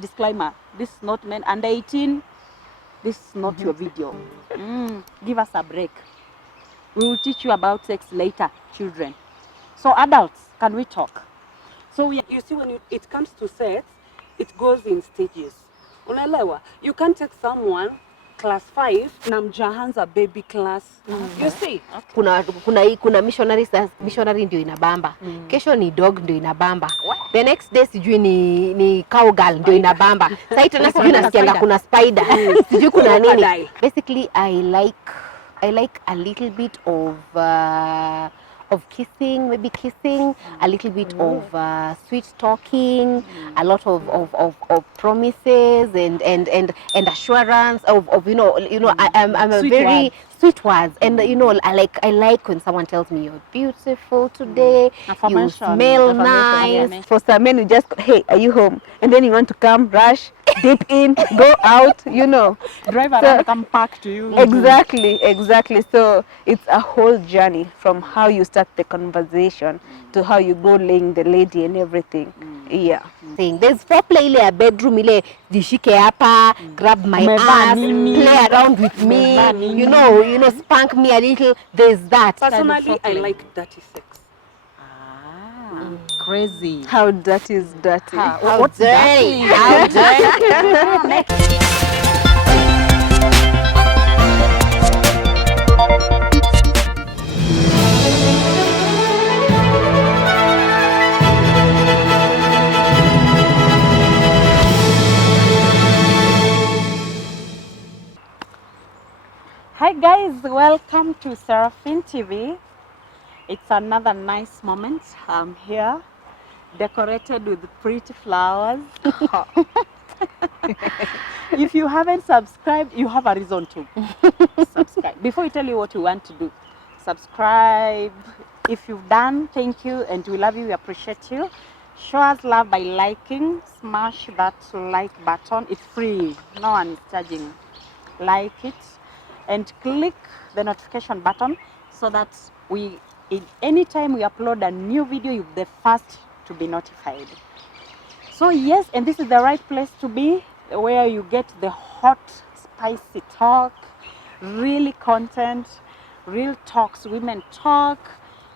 disclaimer, this is not men under 18, this is not your video. Give us a break. We will teach you about sex later, children. So adults, can we talk? So you see, when it comes to sex, it goes in stages. Unaelewa? You can't take someone class 5 na mjahanza baby class. You see? Kuna missionary ndio inabamba. Kesho ni dog ndio inabamba. The next day sijui ni cowgirl ndio inabamba. Sasa tena sijui nasikia kuna spider. Sijui kuna nini. Basically I like a little bit of kissing, maybe kissing, a little bit of sweet talking, a lot of promises and assurance of you know I'm a Sweet very words. sweet words, and you know I like when someone tells me you're beautiful today, you smell nice. For some men, you just, hey, are you home? And then you want to come, rush, dip in, go out, you know. Drive around and come back to you. Exactly. So it's a whole journey from how you start the conversation to how you go laying the lady and everything. Yeah. There's foreplay ile ya bedroom, ile jishike hapa, grab my ass, play around with me, you know, spank me a little. There's that. Personally, I like dirty sex. Crazy. How dirty is dirty? What's dirty? How dirty? Hi guys, welcome to Seraphine TV. It's another nice moment. I'm here, decorated with pretty flowers. If you haven't subscribed, you have a reason to subscribe. Before we tell you what you want to do, subscribe. If you've done, thank you, and we love you, we appreciate you. Show us love by liking. Smash that like button. It's free. No one is charging. Like it. And click the notification button so that anytime we upload a new video, you'll be the first to be notified. So yes, and this is the right place to be, where you get the hot, spicy talk, really content, real talks, women talk,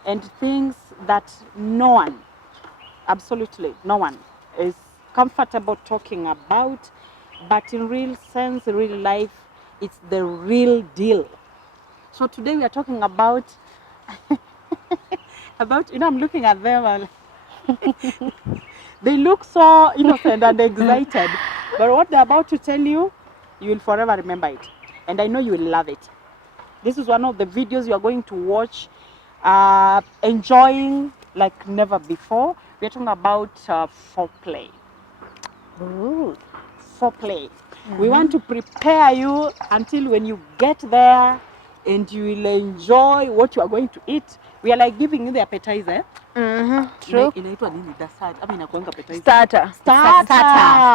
and things that no one, absolutely no one, is comfortable talking about, but in real sense, real life, it's the real deal. So today we are talking about, I'm looking at them and they look so innocent and excited. But what they're about to tell you, you will forever remember it. And I know you will love it. This is one of the videos you are going to watch, enjoying like never before. We're talking about foreplay. Ooh. Foreplay. We want to prepare you until when you get there and you will enjoy what you are going to eat. We are like giving you the appetizer. True. Inaitwa nini? Dessert. I mean, appetizer. Starter.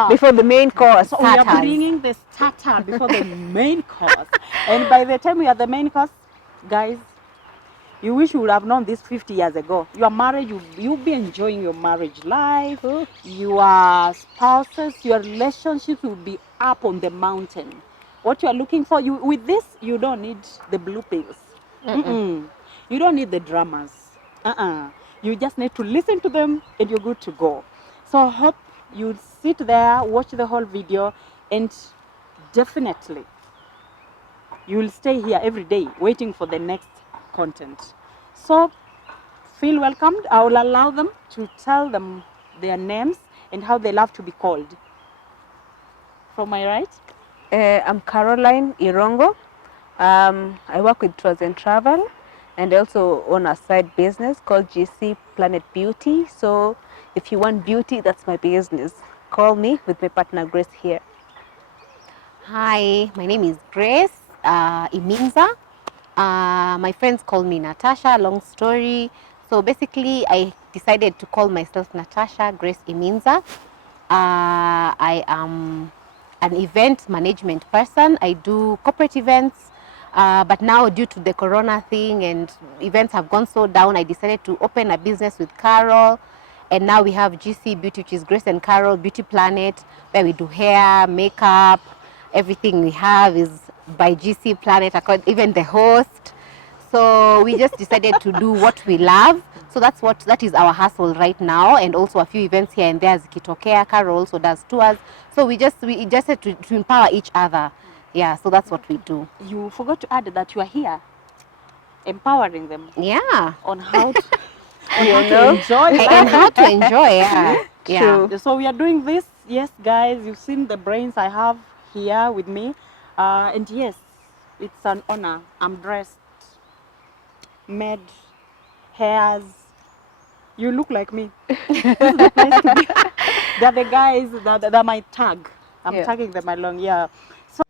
Before the main course. So we are bringing the starter before the main course. And by the time we are the main course, guys, you wish you would have known this 50 years ago. Your marriage, you'll be enjoying your marriage life. Your spouses, your relationships will be up on the mountain. What you are looking for, with this, you don't need the blue pills. You don't need the dramas. You just need to listen to them and you're good to go. So I hope you sit there, watch the whole video, and definitely you'll stay here every day waiting for the next content. So feel welcomed. I will allow them to tell them their names and how they love to be called. From my right? I'm Caroline Irongo. I work with Tours and Travel, and I also own a side business called GC Planet Beauty. So if you want beauty, that's my business. Call me with my partner Grace here. Hi, my name is Grace Iminza. My friends call me Natasha, long story. So basically, I decided to call myself Natasha Grace Iminza. I am an event management person. I do corporate events, but now due to the corona thing and events have gone so down, I decided to open a business with Carol And now we have GC Beauty, which is Grace and Carol Beauty Planet, where we do hair, makeup, everything we have is by GC Planet, even the host. So we just decided to do what we love. So that is our hustle right now, and also a few events here and there. Zikitokea, Carol also does tours. So we just had to empower each other. Yeah, so that's what we do. You forgot to add that you are here empowering them Yeah. on how to, enjoy And how to enjoy, yeah. Yeah. True. So we are doing this. Yes, guys, you've seen the brains I have here with me. And yes, it's an honor. I'm dressed, made, hairs. You look like me. This is the place to be. They're the guys that are my tag. I'm Yeah. tagging them along, yeah. So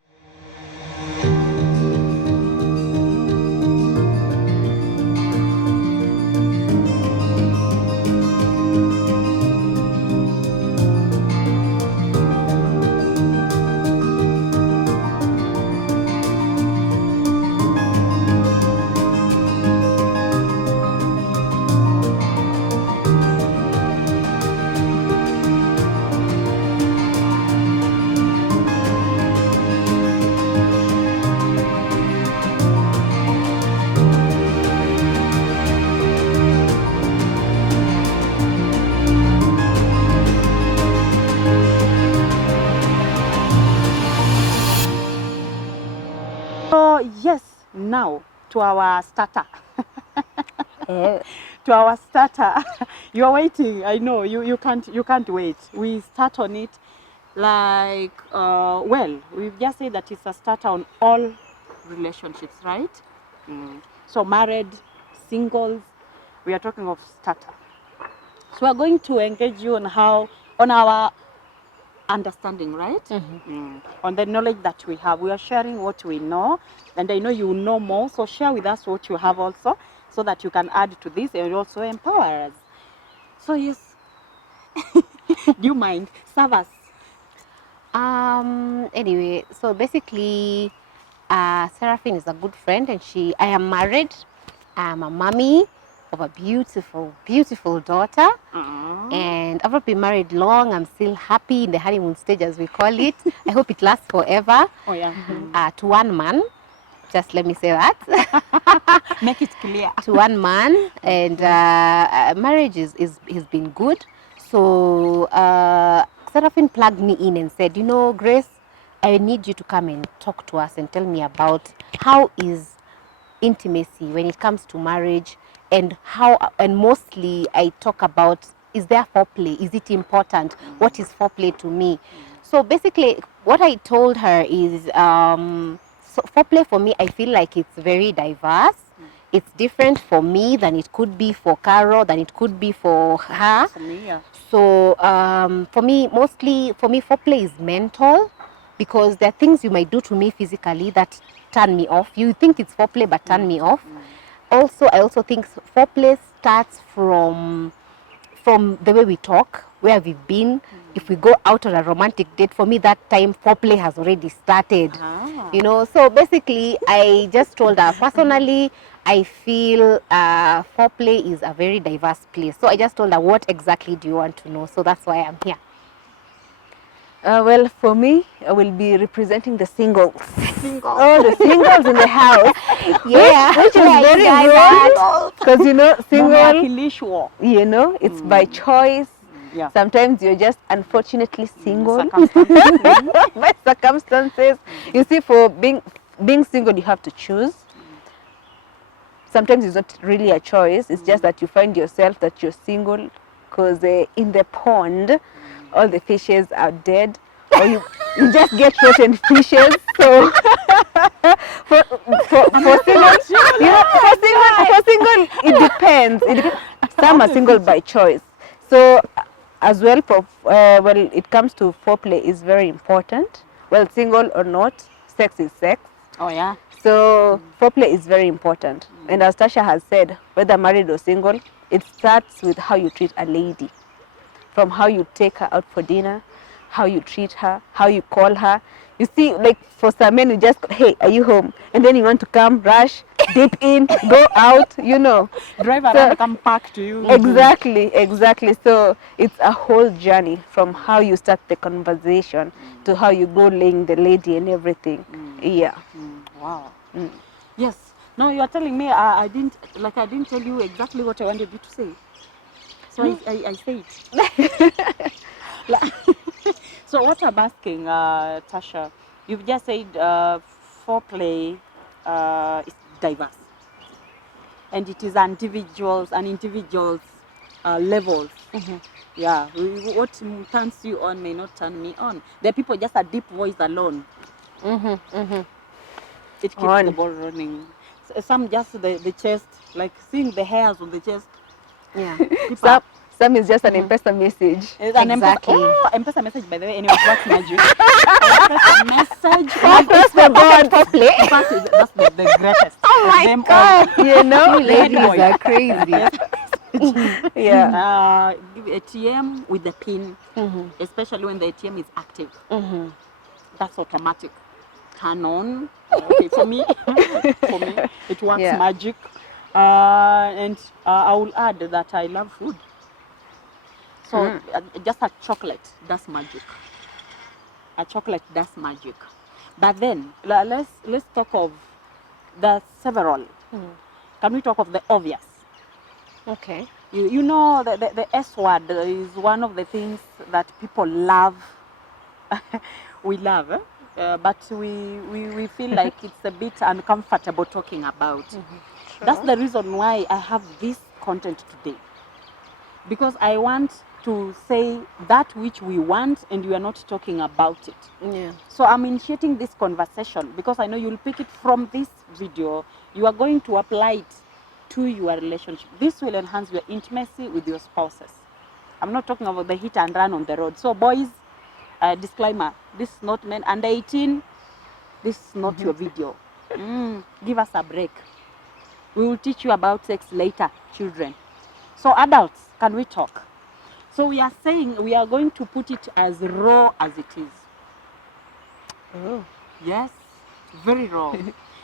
yes, now to our starter. Yeah. To our starter. You are waiting. I know you can't wait. We start on it like well, we've just said that it's a starter on all relationships, right? So married, singles, we are talking of starter. So we are going to engage you on our understanding, right? On the knowledge that we have. We are sharing what we know, and I know you know more, so share with us what you have also, so that you can add to this and also empower us. So yes, do you mind? Serve us. Anyway, so basically, Seraphine is a good friend, and I am married. I'm a mommy of a beautiful, beautiful daughter. And I've not been married long. I'm still happy in the honeymoon stage, as we call it. I hope it lasts forever. Oh yeah. To one man. Just let me say that. Make it clear. To one man. And marriage has been good. So Seraphine plugged me in and said, you know, Grace, I need you to come and talk to us and tell me about how is intimacy when it comes to marriage, and mostly I talk about, is there foreplay? Is it important? What is foreplay to me? So basically what I told her is so foreplay for me, I feel like it's very diverse. It's different for me than it could be for Carol, than it could be for her. For me, yeah. So for me, foreplay is mental, because there are things you might do to me physically that turn me off. You think it's foreplay, but turn me off. Also, I also think foreplay starts from the way we talk, where we've been. If we go out on a romantic date, for me that time foreplay has already started. You know, so basically I just told her, personally, I feel foreplay is a very diverse place. So I just told her, what exactly do you want to know? So that's why I'm here. Well, for me, I will be representing the singles. Oh, the singles in the house. Yeah, Which is very good. Because, you know, single, you know, it's by choice. Yeah. Sometimes you're just unfortunately single. Circumstances. By circumstances. You see, for being single, you have to choose. Sometimes it's not really a choice. It's just that you find yourself that you're single because in the pond, all the fishes are dead, or you just get rotten fishes. So for single, you know, for single, it depends. Some are single by choice. So as well, well, it comes to foreplay is very important. Well, single or not, sex is sex. Oh yeah. So foreplay is very important. And as Tasha has said, whether married or single, it starts with how you treat a lady. From how you take her out for dinner, how you treat her, how you call her. You see, like for some men, you just, hey, are you home? And then you want to come, rush, dip in, go out, you know. Drive around and come back to you. Exactly. So it's a whole journey from how you start the conversation to how you go laying the lady and everything. Yeah. Wow. Yes. No, you are telling me I didn't tell you exactly what I wanted you to say. So I say it. So what I'm asking, Tasha, you've just said foreplay is diverse, and it is individuals levels. Yeah, what turns you on may not turn me on. There are people just a deep voice alone. It keeps the ball running. Some just the chest, like seeing the hairs on the chest. Yeah. Some is just an M-Pesa message. Exactly. M-Pesa message, by the way. Anyway, what's magic? M-Pesa message. Foreplay. That's the greatest. Oh my Them God. all. You know, You ladies ladies are crazy. Yeah. Give ATM with the pin, especially when the ATM is active. That's automatic. Turn on. Okay, for me, it works magic. And I will add that I love food. So just a chocolate, that's magic. A chocolate, that's magic. But then let's talk of the several. Can we talk of the obvious? Okay. You know the S word is one of the things that people love. We love, but we feel like it's a bit uncomfortable talking about. That's the reason why I have this content today. Because I want to say that which we want and we are not talking about it. Yeah. So I'm initiating this conversation because I know you'll pick it from this video. You are going to apply it to your relationship. This will enhance your intimacy with your spouses. I'm not talking about the hit and run on the road. So boys, disclaimer, this is not men under 18. This is not your video. Give us a break. We will teach you about sex later, children. So adults, can we talk? So we are saying we are going to put it as raw as it is. Oh. Yes, very raw.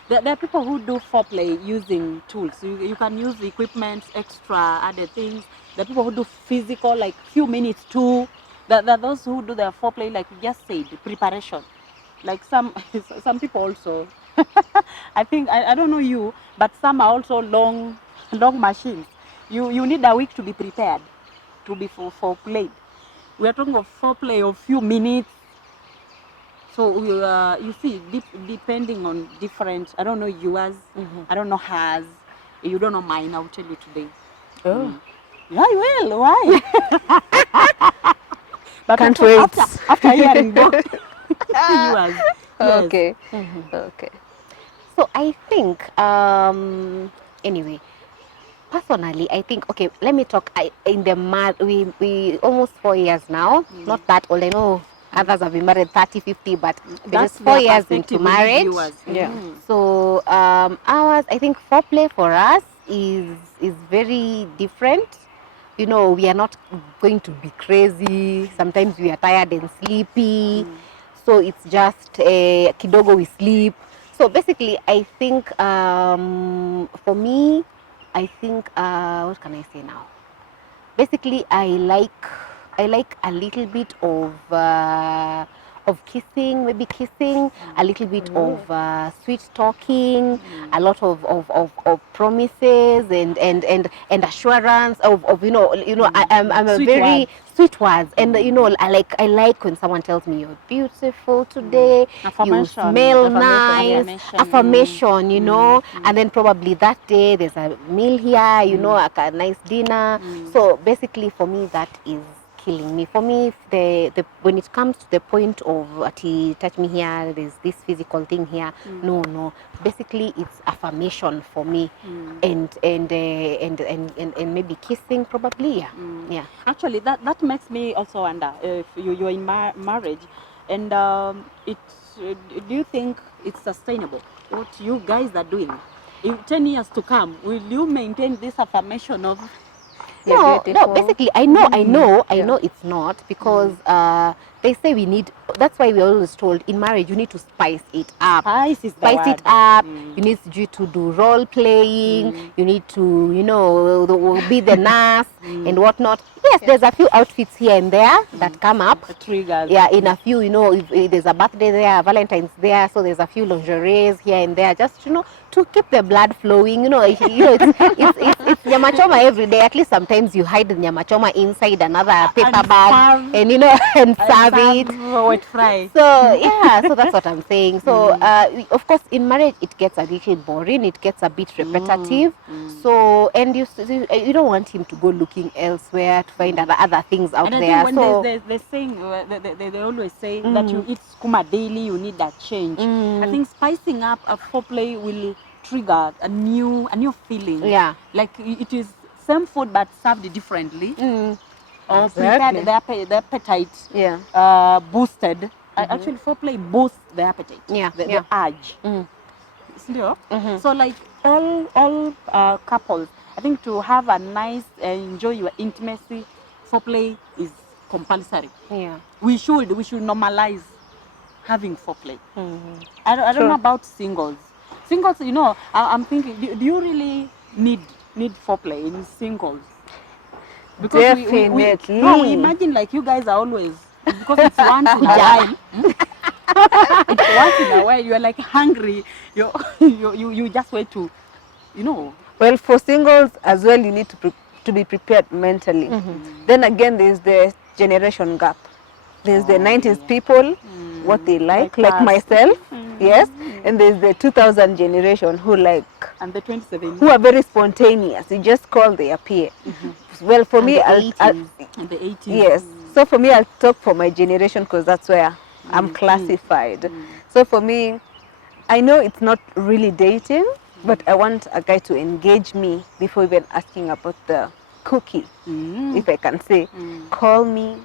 There are people who do foreplay using tools. You can use equipment, extra other things. There are people who do physical, like few minutes too. There are those who do their foreplay, like you just said, preparation. Like some people also. I think I don't know you, but some are also long machines. You need a week to be prepared, to be foreplayed. We are talking of foreplay of few minutes. So you see, depending on different. I don't know yours. I don't know hers. You don't know mine. I'll tell you today. Oh. Yeah, well, why? But Can't wait. After hearing both yours. Yes. Okay. Okay. So I think, anyway, personally, I think, okay, let me talk. We almost 4 years now. Not that old. I know others have been married 30, 50, but we're just 4 years into marriage. Yeah. So ours, I think foreplay for us is very different. You know, we are not going to be crazy. Sometimes we are tired and sleepy. So it's just kidogo we sleep. So basically, I think for me, I think what can I say now? Basically, I like a little bit of kissing, maybe kissing, a little bit of sweet talking, a lot of promises and assurance of you know I'm a Sweet very words. sweet words, and you know I like when someone tells me you're beautiful today, you Affirmation. smell Affirmation, nice, affirmation. affirmation, you know, and then probably that day there's a meal here, you know, like a nice dinner. So basically for me that is killing me. For me, the when it comes to the point of touch me here, there's this physical thing here. No. Basically, it's affirmation for me, and maybe kissing probably. Yeah. Actually, that makes me also wonder if you're in marriage, and do you think it's sustainable? What you guys are doing? In 10 years to come, will you maintain this affirmation of You're No, beautiful. basically, I know Yeah. it's not, because they say we need, that's why we're always told in marriage you need to spice it up. Spice is the Spice it word. up. You need to do role playing. You need to, be the nurse and whatnot. Yes, there's a few outfits here and there that come up. The triggers. Yeah, in a few, if there's a birthday there, Valentine's there, so there's a few lingeries here and there, just to keep the blood flowing. It's nyama choma every day. At least sometimes you hide the nyama choma inside another paper bag, serve. and and serve it. Wet fry. So yeah, so that's what I'm saying. So of course, in marriage it gets a little boring, it gets a bit repetitive. So, and you don't want him to go looking elsewhere to find other things out And I there. think So when there's saying, they always say that you eat skuma daily, you need that change. I think spicing up a foreplay will trigger a new feeling. yeah. Like it is same food but served differently. Or Exactly. prepared the appetite Yeah. boosted. Actually, foreplay boosts the appetite. Yeah, The yeah. urge. Mm. Still. So like all couples, I think to have a nice enjoy your intimacy, foreplay is compulsory. Yeah. We should normalize having foreplay. I don't Sure. know about singles. Singles, I'm thinking, do you really need foreplay in singles? Because we Definitely. imagine like you guys are always, because it's once in a while. It's once in a while. You're like hungry. You just wait to, Well, for singles as well, you need to be prepared mentally. Then again, there's the generation gap. There's the 90s people, what they like Like us. myself, yes, and there's the 2000 generation who and the 27 who are very spontaneous. You just call, they appear. Well, for And me, the I'll 80s. and the 80s. yes. So for me, I'll talk for my generation because that's where I'm classified. So for me, I know it's not really dating, but I want a guy to engage me before even asking about the cookie, if I can say. Call me,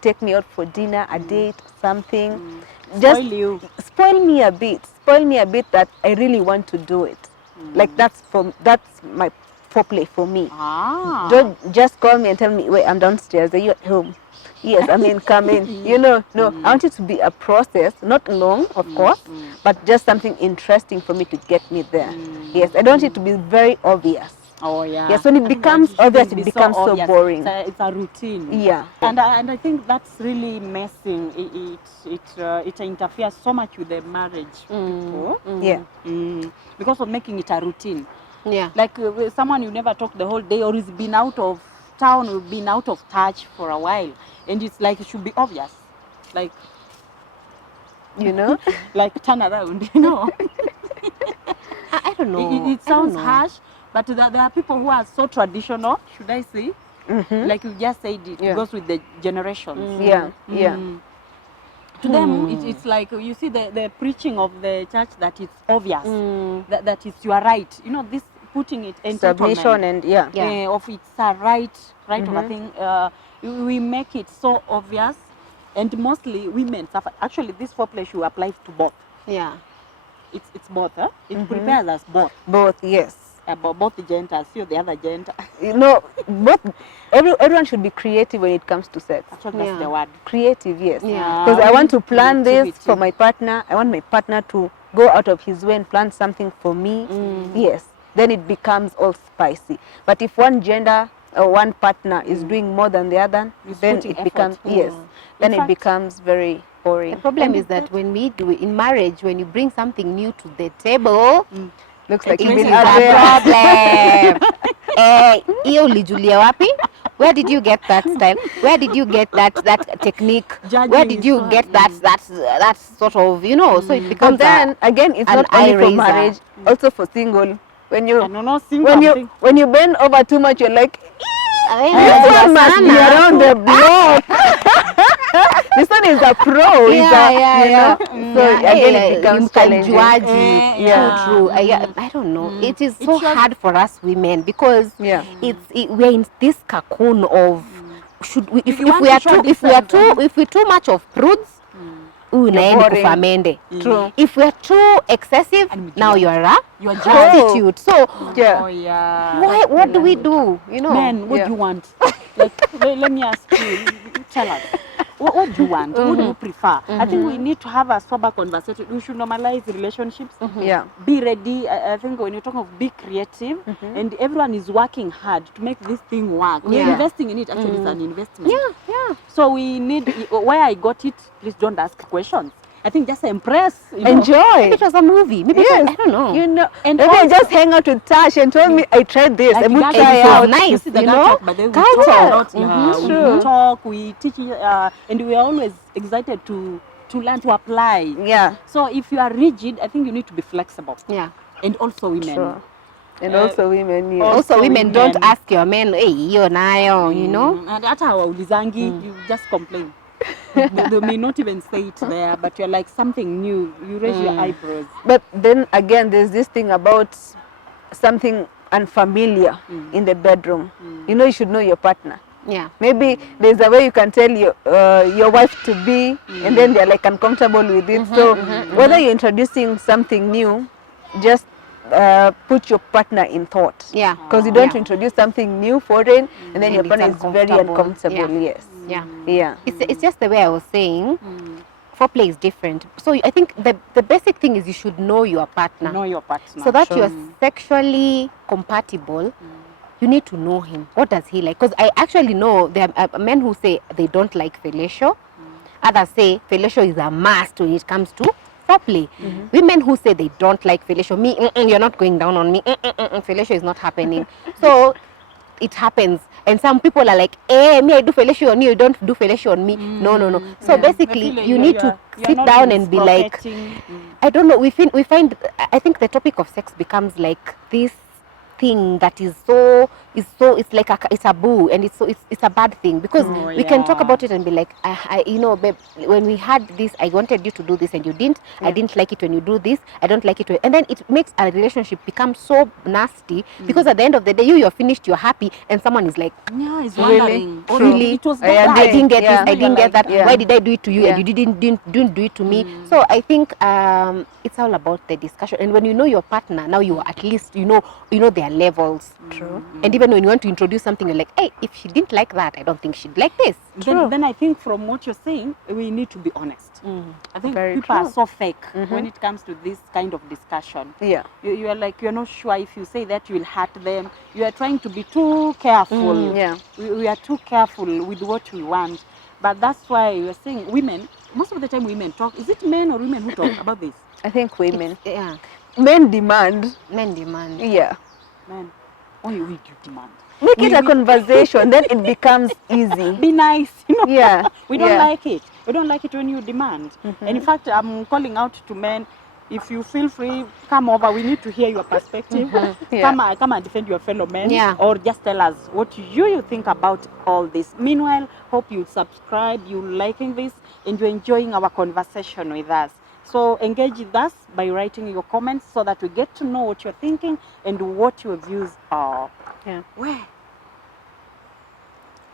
take me out for dinner, a date, something. Just Spoil you. spoil me a bit. Spoil me a bit that I really want to do it. Like that's my foreplay for me. Ah. Don't just call me and tell me, wait, I'm downstairs. Are you at home? Yes, I'm in, come in. No, I want it to be a process, not long, of course, but just something interesting for me to get me there. Yes, I don't want it to be very obvious. Oh yeah. Yes, when it I think becomes that obvious, should it be becomes so obvious. boring. It's a routine. Yeah. And I think that's really messing. It interferes so much with the marriage. People. Yeah. Because of making it a routine. Yeah. Like with someone you never talk the whole day, or has been out of town, or been out of touch for a while, and it's like it should be obvious. Like like turn around. I don't know. It I don't sounds know. harsh, but there are people who are so traditional, should I say? Like you just said, it Yeah. goes with the generations. Yeah, yeah. To them, it's like you see the preaching of the church that it's obvious, that it's you are right. This putting it Submission and yeah. Yeah. of it's a right of a thing. We make it so obvious, and mostly women suffer. Actually, this foreplay should apply to both. Yeah. It's both. Huh? It prepares us both. Both, yes. About both the genders, see the other gender. Both. Everyone should be creative when it comes to sex. Actually, that's Yeah. the word. Creative, yes. Yeah. Because I want to plan this Creativity. for my partner. I want my partner to go out of his way and plan something for me. Yes. Then it becomes all spicy. But if one gender or one partner is doing more than the other, Is then putting it becomes effort. yes. Then In it fact- becomes very boring. The problem is that when we do it in marriage, when you bring something new to the table, Looks like It you've is been a out there. problem. Hiyo ulijulia wapi? Where did you get that style? Where did you get that technique? Judging Where did is you so- get that sort of, so it But becomes then again, it's an not only eye for raiser. marriage, also for single. When I you don't know, single. when you bend over too much, you're like, this a one must be around the block. This one is a pro. So again, it becomes challenging. True. I don't know. It is so shows- hard for us women because Yeah. we're in this cocoon of if you want we to are show too difference, if we're too much of prudes, we huyu naye ni boring. kufamende. True. If we're too excessive, And now you are a You are just prostitute. So Yeah. Oh yeah. what do we do? You know, Men, what Yeah. do you want? Like, let me ask you. Tell us. What do you want? What do you prefer? I think we need to have a sober conversation. We should normalize relationships. Yeah. Be ready. I think when you talk of be creative, and everyone is working hard to make this thing work. We're Yeah. investing in it. Actually, it's an investment. yeah. So we need. Where I got it, please don't ask questions. I think just impress. You know. Maybe Enjoy. it was a movie. Maybe it was, Yes. I don't know. You know, And maybe I also- just hang out with Tash and told me I tried this. Like I would that try it was out. nice, You see the you girl know? talk, but then we Culture. talk a lot. Yeah, True. we talk, we teach, and we are always excited to learn to apply. Yeah. So if you are rigid, I think you need to be flexible. Yeah. And also women. True. And Uh, also women, yes. Also, women don't women. ask your men, hey, hiyo nayo, you know. And hata hawaulizangi, you just complain. They may not even say it there, but you're like something new. You raise your eyebrows. But then again, there's this thing about something unfamiliar in the bedroom. You know, you should know your partner. Yeah. Maybe there's a way you can tell your wife to be, and then they're like uncomfortable with it. So whether you're introducing something new, just put your partner in thought. Yeah. Because you don't want to Yeah. introduce something new, foreign, and then And your it's partner is very uncomfortable. uncomfortable. Yes. Yeah. Yeah. It's just the way I was saying. Foreplay is different. So I think the basic thing is you should know your partner. Know your partner. So that you're sexually compatible, you need to know him. What does he like? Because I actually know there are men who say they don't like fellatio. Others say fellatio is a must when it comes to foreplay. Women who say they don't like fellatio, you're not going down on me. Fellatio is not happening. So it happens. And some people are like, me, I do fellatio on you, you don't do fellatio on me. No. So basically, you need to sit down and be like, I don't know. We find. I think the topic of sex becomes like this thing that is so it's like it's a boo, and it's a bad thing because Oh, we can talk yeah. about it and be like, you know, babe, when we had this, I wanted you to do this and you didn't. I didn't like it when you do this. I don't like it and then it makes a relationship become so nasty because at the end of the day, you're finished, you're happy, and someone is like, Yeah, it's Really? wondering. Oh, Really? It was I that. agree. I didn't get Yeah. this, I didn't get that. Yeah. Why did I do it to you Yeah. and you didn't do it to me? So I think it's all about the discussion. And when you know your partner, now you are at least you know their levels. True. And even when you want to introduce something, you're like, hey, if she didn't like that, I don't think she'd like this. Then I think from what you're saying, we need to be honest. I think Very people are true. so fake when it comes to this kind of discussion. Yeah. You are like, you're not sure if you say that you will hurt them. You are trying to be too careful. Yeah. We are too careful with what we want. But that's why you're saying women, most of the time women talk. Is it men or women who talk about this? I think women. Yeah. Men demand. Men demand. Yeah. Men. Oh, we do demand. Make it a conversation, then it becomes easy. Be nice, you know. Yeah. We don't Yeah. like it. We don't like it when you demand. And in fact, I'm calling out to men. If you feel free, come over. We need to hear your perspective. Yeah. Come and defend your fellow men. Yeah. Or just tell us what you think about all this. Meanwhile, hope you subscribe, you liking this, and you're enjoying our conversation with us. So engage with us by writing your comments so that we get to know what you're thinking and what your views are. Yeah. Where?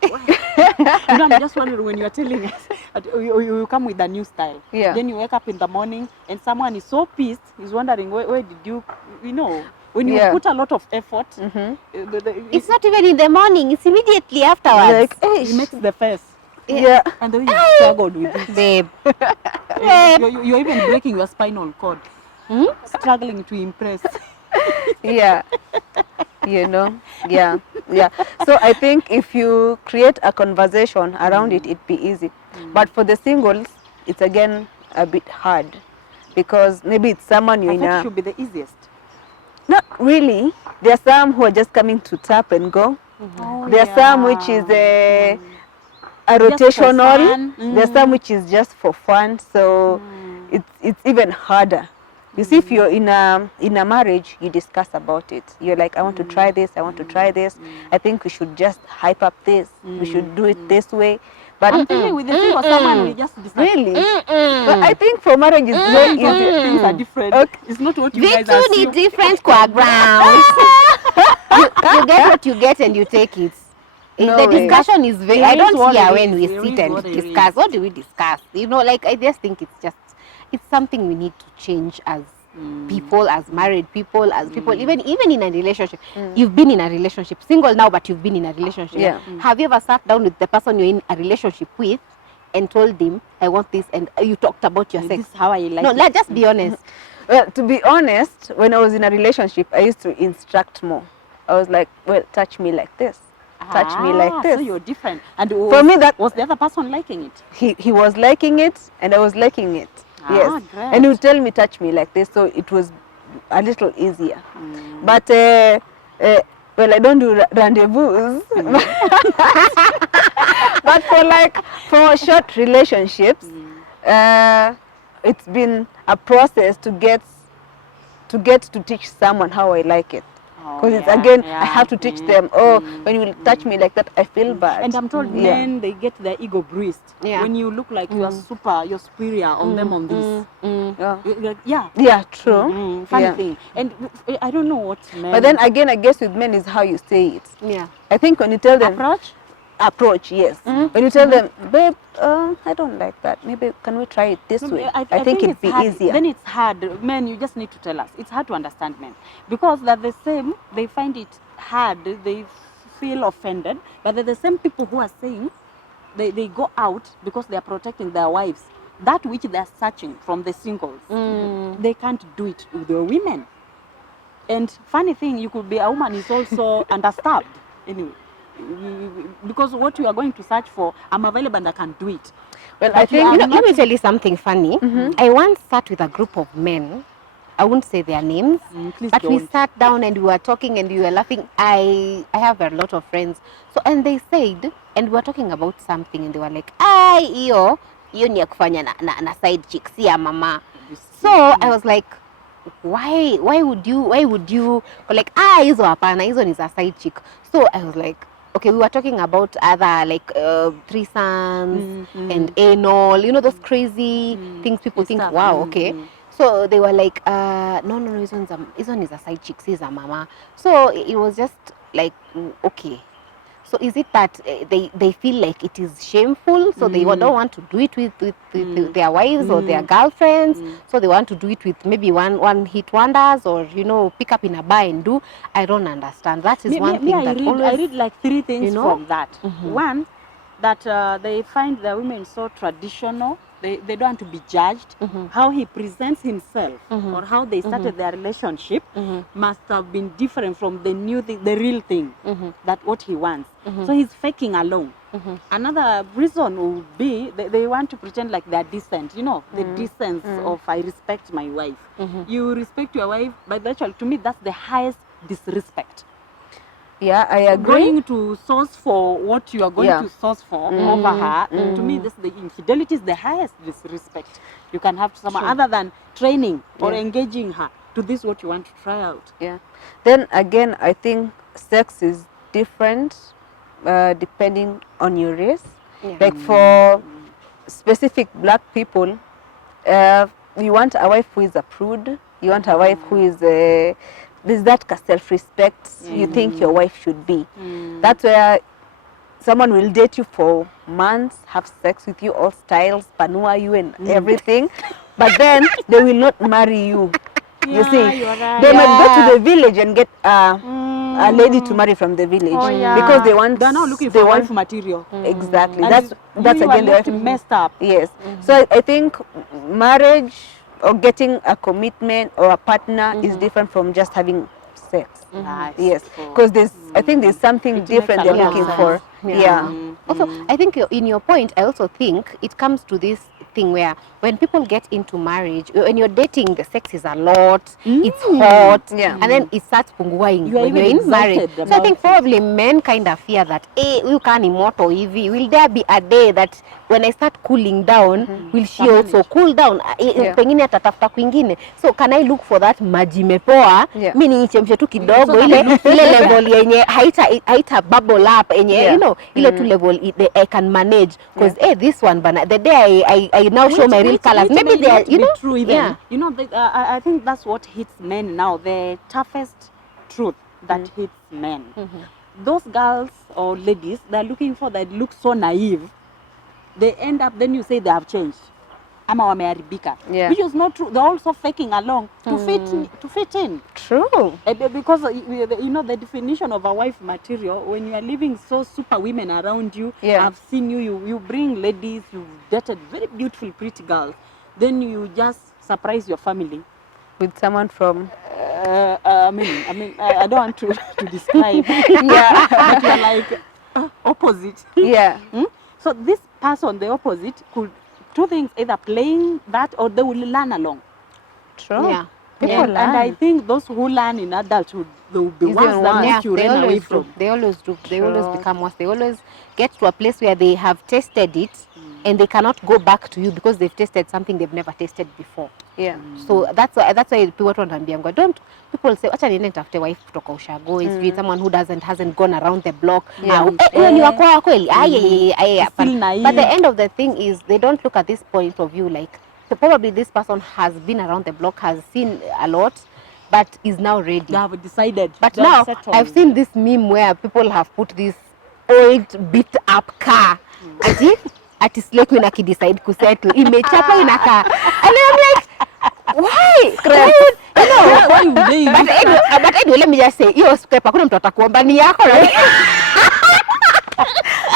You know, I'm just wondering when you're telling us that you come with a new style. Yeah. Then you wake up in the morning and someone is so pissed, he's wondering where did you know, when you Yeah. put a lot of effort, It's not even in the morning, it's immediately afterwards. Like, it makes the face. yeah. And then you struggled with it. Babe. You're even breaking your spinal cord. Struggling to impress. Yeah. You know, yeah. So I think if you create a conversation around it, it'd be easy. But for the singles, it's again a bit hard because maybe it's someone I you're in thought it a... should be the easiest. Not really. There are some who are just coming to tap and go. Oh, There are some which is a rotational. fun. There's some which is just for fun. So it's even harder. You see, if you're in a marriage, you discuss about it. You're like, I want to try this. I want to try this. I think we should just hype up this. We should do it this way. But I'm thinking with the single someone, we just decide. really, but I think for marriage it's very easy. Things are different. Okay. It's not what you We guys two need assume. different backgrounds. you get what you get and you take it. No the way. discussion is very. It I is don't what hear it when is. we It sit is and what it discuss. is. What do we discuss? You know, like I just think it's something we need to change as people, as married people, as people, even in a relationship. You've been in a relationship, single now, but you've been in a relationship. Yeah. Have you ever sat down with the person you're in a relationship with and told him, I want this, and you talked about your This sex? is how I like No, it. let's just be honest. Well, to be honest, when I was in a relationship, I used to instruct more. I was like, well, touch me like this. Touch me like this. So you're different. And For me, that was the other person liking it? he was liking it and I was liking it. Yes. Great. And he would tell me, touch me like this. So it was a little easier. But, well, I don't do rendezvous. But for short relationships, it's been a process to get to teach someone how I like it. Because it's again, I have to teach them. Oh, when you touch me like that, I feel bad. And I'm told men, they get their ego bruised. Yeah. When you look like you're superior on them on this. Yeah. You're like, yeah. Yeah, true. Funny Yeah. thing. And I don't know what men. But then again, I guess with men is how you say it. Yeah. I think when you tell them approach. yes. When you tell them, babe, I don't like that. Maybe can we try it this way? I think it'd it's be hard. easier. Then it's hard. Men, you just need to tell us. It's hard to understand men because they're the same. They find it hard. They feel offended. But they're the same people who are saying they go out because they are protecting their wives. That which they are searching from the singles, they can't do it with the women. And funny thing, you could be a woman is also understaffed anyway. Because what you are going to search for, I'm available and I can do it. Well, But I you think are Let me tell you something funny. Mm-hmm. I once sat with a group of men. I won't say their names, Please but we don't. sat down and we were talking and we were laughing. I have a lot of friends. So and they said, and we were talking about something, and they were like, hiyo ni ya kufanya na side chick, si ya mama. So I was like, why would you like hizo hapana, hizo ni za side chick. So I was like, okay, we were talking about other like threesomes and anal, you know, those crazy things people think, Stuff. wow, okay. So they were like, no, hizo ni za side chicks, si za mama. So it was just like, okay. So is it that they feel like it is shameful, so they don't want to do it with their wives or their girlfriends, so they want to do it with maybe one hit wonders, or you know, pick up in a bar and do? I don't understand. That is one thing that I read like three things you know? from that. One, that they find the women so traditional. They don't want to be judged. How he presents himself or how they started their relationship must have been different from the new thing, the real thing, that what he wants. So he's faking alone. Another reason would be they want to pretend like they're decent. You know, the decence of I respect my wife. You respect your wife, but actually to me that's the highest disrespect. yeah, I agree. Going to source for what you are going to source for over her, to me, this the infidelity is the highest disrespect you can have to someone other than training or engaging her to this what you want to try out. Yeah. Then again, I think sex is different depending on your race. Like for specific black people, you want a wife who is a prude. You want a wife who is there's that self-respect you think your wife should be. That's where someone will date you for months, have sex with you, all styles, panua you and everything, but then they will not marry you. You see, you are right. they might go to the village and get a lady to marry from the village because they want. They're now looking they for want wife material. exactly. And That's you again are left the messed up. yes. So I think marriage or getting a commitment or a partner is different from just having sex. Nice. Yes, because I think there's something It different makes a they're lot of looking sense. for. Yeah. Also, I think in your point, I also think it comes to this thing where when people get into marriage, when you're dating, the sex is a lot, it's hot, Yeah. and then it starts punguaing You are when you're even in marriage. excited So I think about it. probably men kind of fear that, you can't immortal hivi. Will there be a day that when I start cooling down, will she also cool down? Pengine atatafuta kwingine. So can I look for that maji mepoa? Yeah. Mimi nichemshe tu kidogo ile level yenye haita bubble up yenye you know ile tu level I can manage because this one bana the day I now show my real colors, Which maybe may they are not you be know true even. yeah. You know, I think that's what hits men now. The toughest truth that hits men. those girls or ladies that are looking for that look so naive, they end up, then you say they have changed. Ama wameharibika. Yeah. Which is not true. They're also faking along to fit in. True. Because you know the definition of a wife material, when you are living so super women around you, Yeah. I've seen you bring ladies, you dated very beautiful, pretty girls, then you just surprise your family. With someone from I don't want to describe. Yeah. But you're like opposite. Yeah. So this person, the opposite, could two things, either playing that or they will learn along. True. Yeah. People And I learn. think those who learn in adulthood, they will be Is ones even that worse. make Yeah, you they run away always do. from. They always do. They always Sure. become worse. They always get to a place where they have tasted it and they cannot go back to you because they've tasted something they've never tasted before. Yeah. So that's why people watu wanaambianga, don't, people say acha niende nitafute wife kutoka ushago, is someone who hasn't gone around the block. Yeah. Huyo ni wako wa kweli. Still naive. But the end of the thing is they don't look at this point of view like, so probably this person has been around the block, has seen a lot, but is now ready. They have decided. But they have now settled. I've seen this meme where people have put this old beat up car ati slay queen akidecide kusettle imechapa inakaa, and I'm like, why? Why would they But anyway, let me just say, hiyo scrap hakuna mtu atakuomba, ni yako.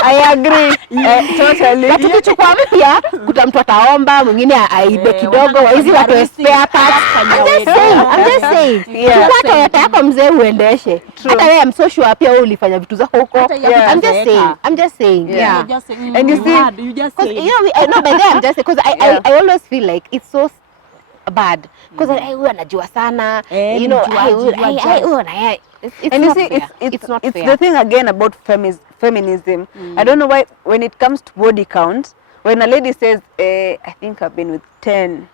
I agree. Totally. But ukichukua mpya kuta mtu ataomba, mwingine aibe kidogo, waizi watu wa spare parts. I'm just saying. Chukua Toyota yako mzee uendeshe. Hata wewe I'm so sure pia wewe ulifanya vitu zako huko. Yeah. I'm just saying. Yeah. You just say, And you see- you just Because say, you know, no, by then I'm just because Yeah. I always feel like it's so bad because huyu anajua sana, you know, it's And you not see, fair. it's not the fair. thing again about feminism. I don't know why when it comes to body count, when a lady says, I think I've been with 10.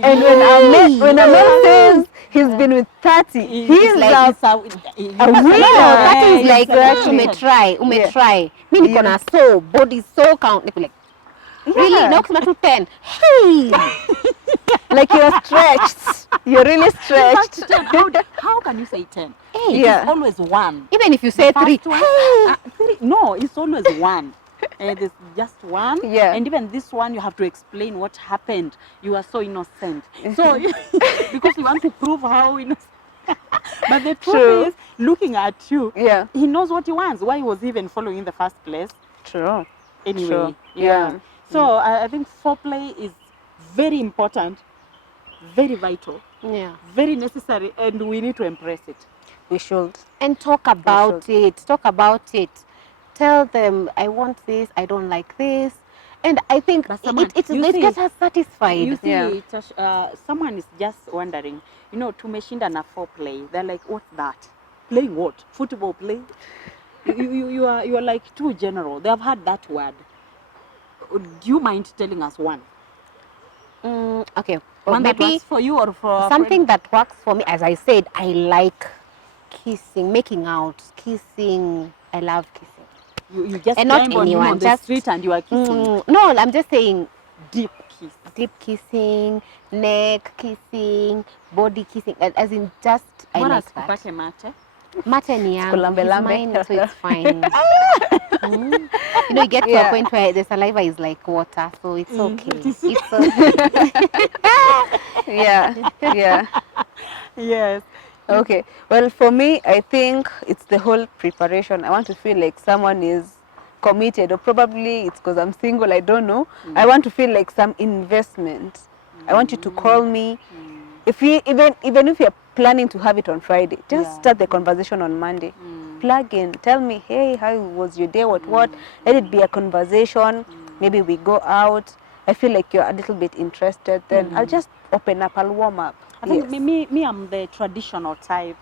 And when a man says he's been with 30, he's like- a No, winner. that is like exactly. umetry. Mi niko na so body so count. Niko like, really? Yeah. Na kusema tu 10. Hey. Like you're stretched. You're really stretched. how can you say 10? Hey. Yeah. It's always one. Even if you say First 3. one, three. No, it's always one. There's just one. Yeah. And even this one, you have to explain what happened. You are so innocent. So, because you want to prove how innocent. But the truth True. is, looking at you, Yeah. he knows what he wants. Why he was even following in the first place. True. Anyway, True. yeah. Yeah. So I think foreplay is very important, very vital, Yeah. very necessary, and we need to embrace it. We should. And talk about it. Talk about it. Tell them, I want this, I don't like this. And I think But someone- it you see- gets us satisfied. You see, Yeah. someone is just wondering, you know, tumeshinda na foreplay. They're like, what's that? Playing what? Football play? You are like too general. They have had that word. Do you mind telling us one? Okay. Well, One that maybe works for you or for something that works for me, as I said, I like kissing, making out, kissing. I love kissing. you just And not climb on him anyone, on the just- street and you are kissing. No, I'm just saying Deep kiss. deep kissing, neck kissing, body kissing, as in just I Mbona like that. sikupate mate? Mate ni yangu, he's Kulambe-lambe. mine, so it's fine. You know, you get to a Yeah. point where the saliva is like water, so it's okay. it is. It's okay. Yeah. Yeah. Yes. Okay. Well, for me, I think it's the whole preparation. I want to feel like someone is committed, or probably it's because I'm single, I don't know. I want to feel like some investment. I want you to call me. If you even if you're planning to have it on Friday, just Yeah. start the conversation on Monday. Plug in, tell me, hey, how was your day, what? Let it be a conversation. Maybe we go out. I feel like you're a little bit interested, then I'll just open up, I'll warm up. I think Yes. me, I'm the traditional type.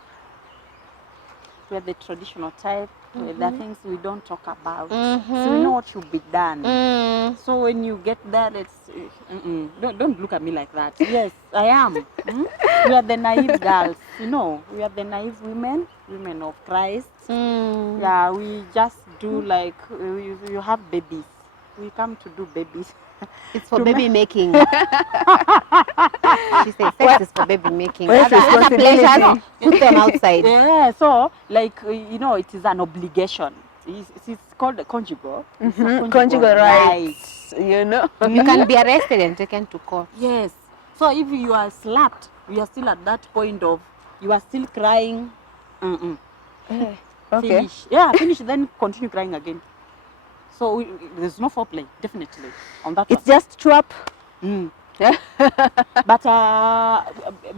We're the traditional type. There are things we don't talk about. So we know what should be done. So when you get that, it's don't look at me like that. Yes, I am. We are the naive girls. You know, we are the naive women of Christ. Yeah, we just do like you have babies. We come to do babies. It's for To baby making. She says sex is for baby making. Where's Other pleasures, responsibility? put them outside. Yeah, so like you know, it is an obligation. It's called conjugal. It's a Conjugal rights, you know. You can be arrested and taken to court. Yes. So if you are slapped, you are still at that point of you are still crying. Okay. Finish. Yeah, finish. Then continue crying again. So there's no foreplay, definitely on that. It's just trap. one. Yeah. But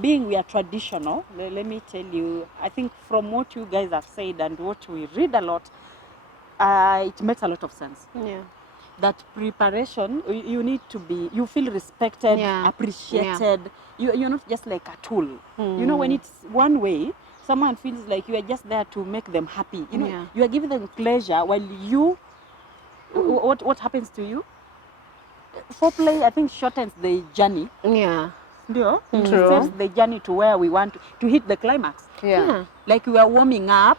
being we are traditional, let me tell you, I think from what you guys have said and what we read a lot, it makes a lot of sense. Yeah. That preparation, you need to be, you feel respected, Yeah. appreciated. You're not just like a tool. You know, when it's one way, someone feels like you are just there to make them happy. You know, Yeah. you are giving them pleasure while you, what happens to you? Foreplay, I think, shortens the journey. Yeah. Ndio, it True. sets the journey to where we want to hit the climax. Yeah. Like we are warming up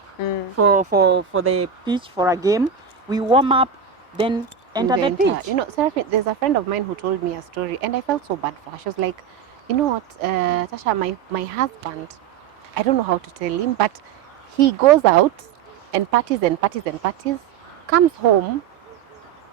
for the pitch for a game. We warm up, then enter the pitch. You know, Seraphine, there's a friend of mine who told me a story, and I felt so bad for her. She was like, you know what, Tasha, my husband, I don't know how to tell him, but he goes out and parties and parties and parties, comes home,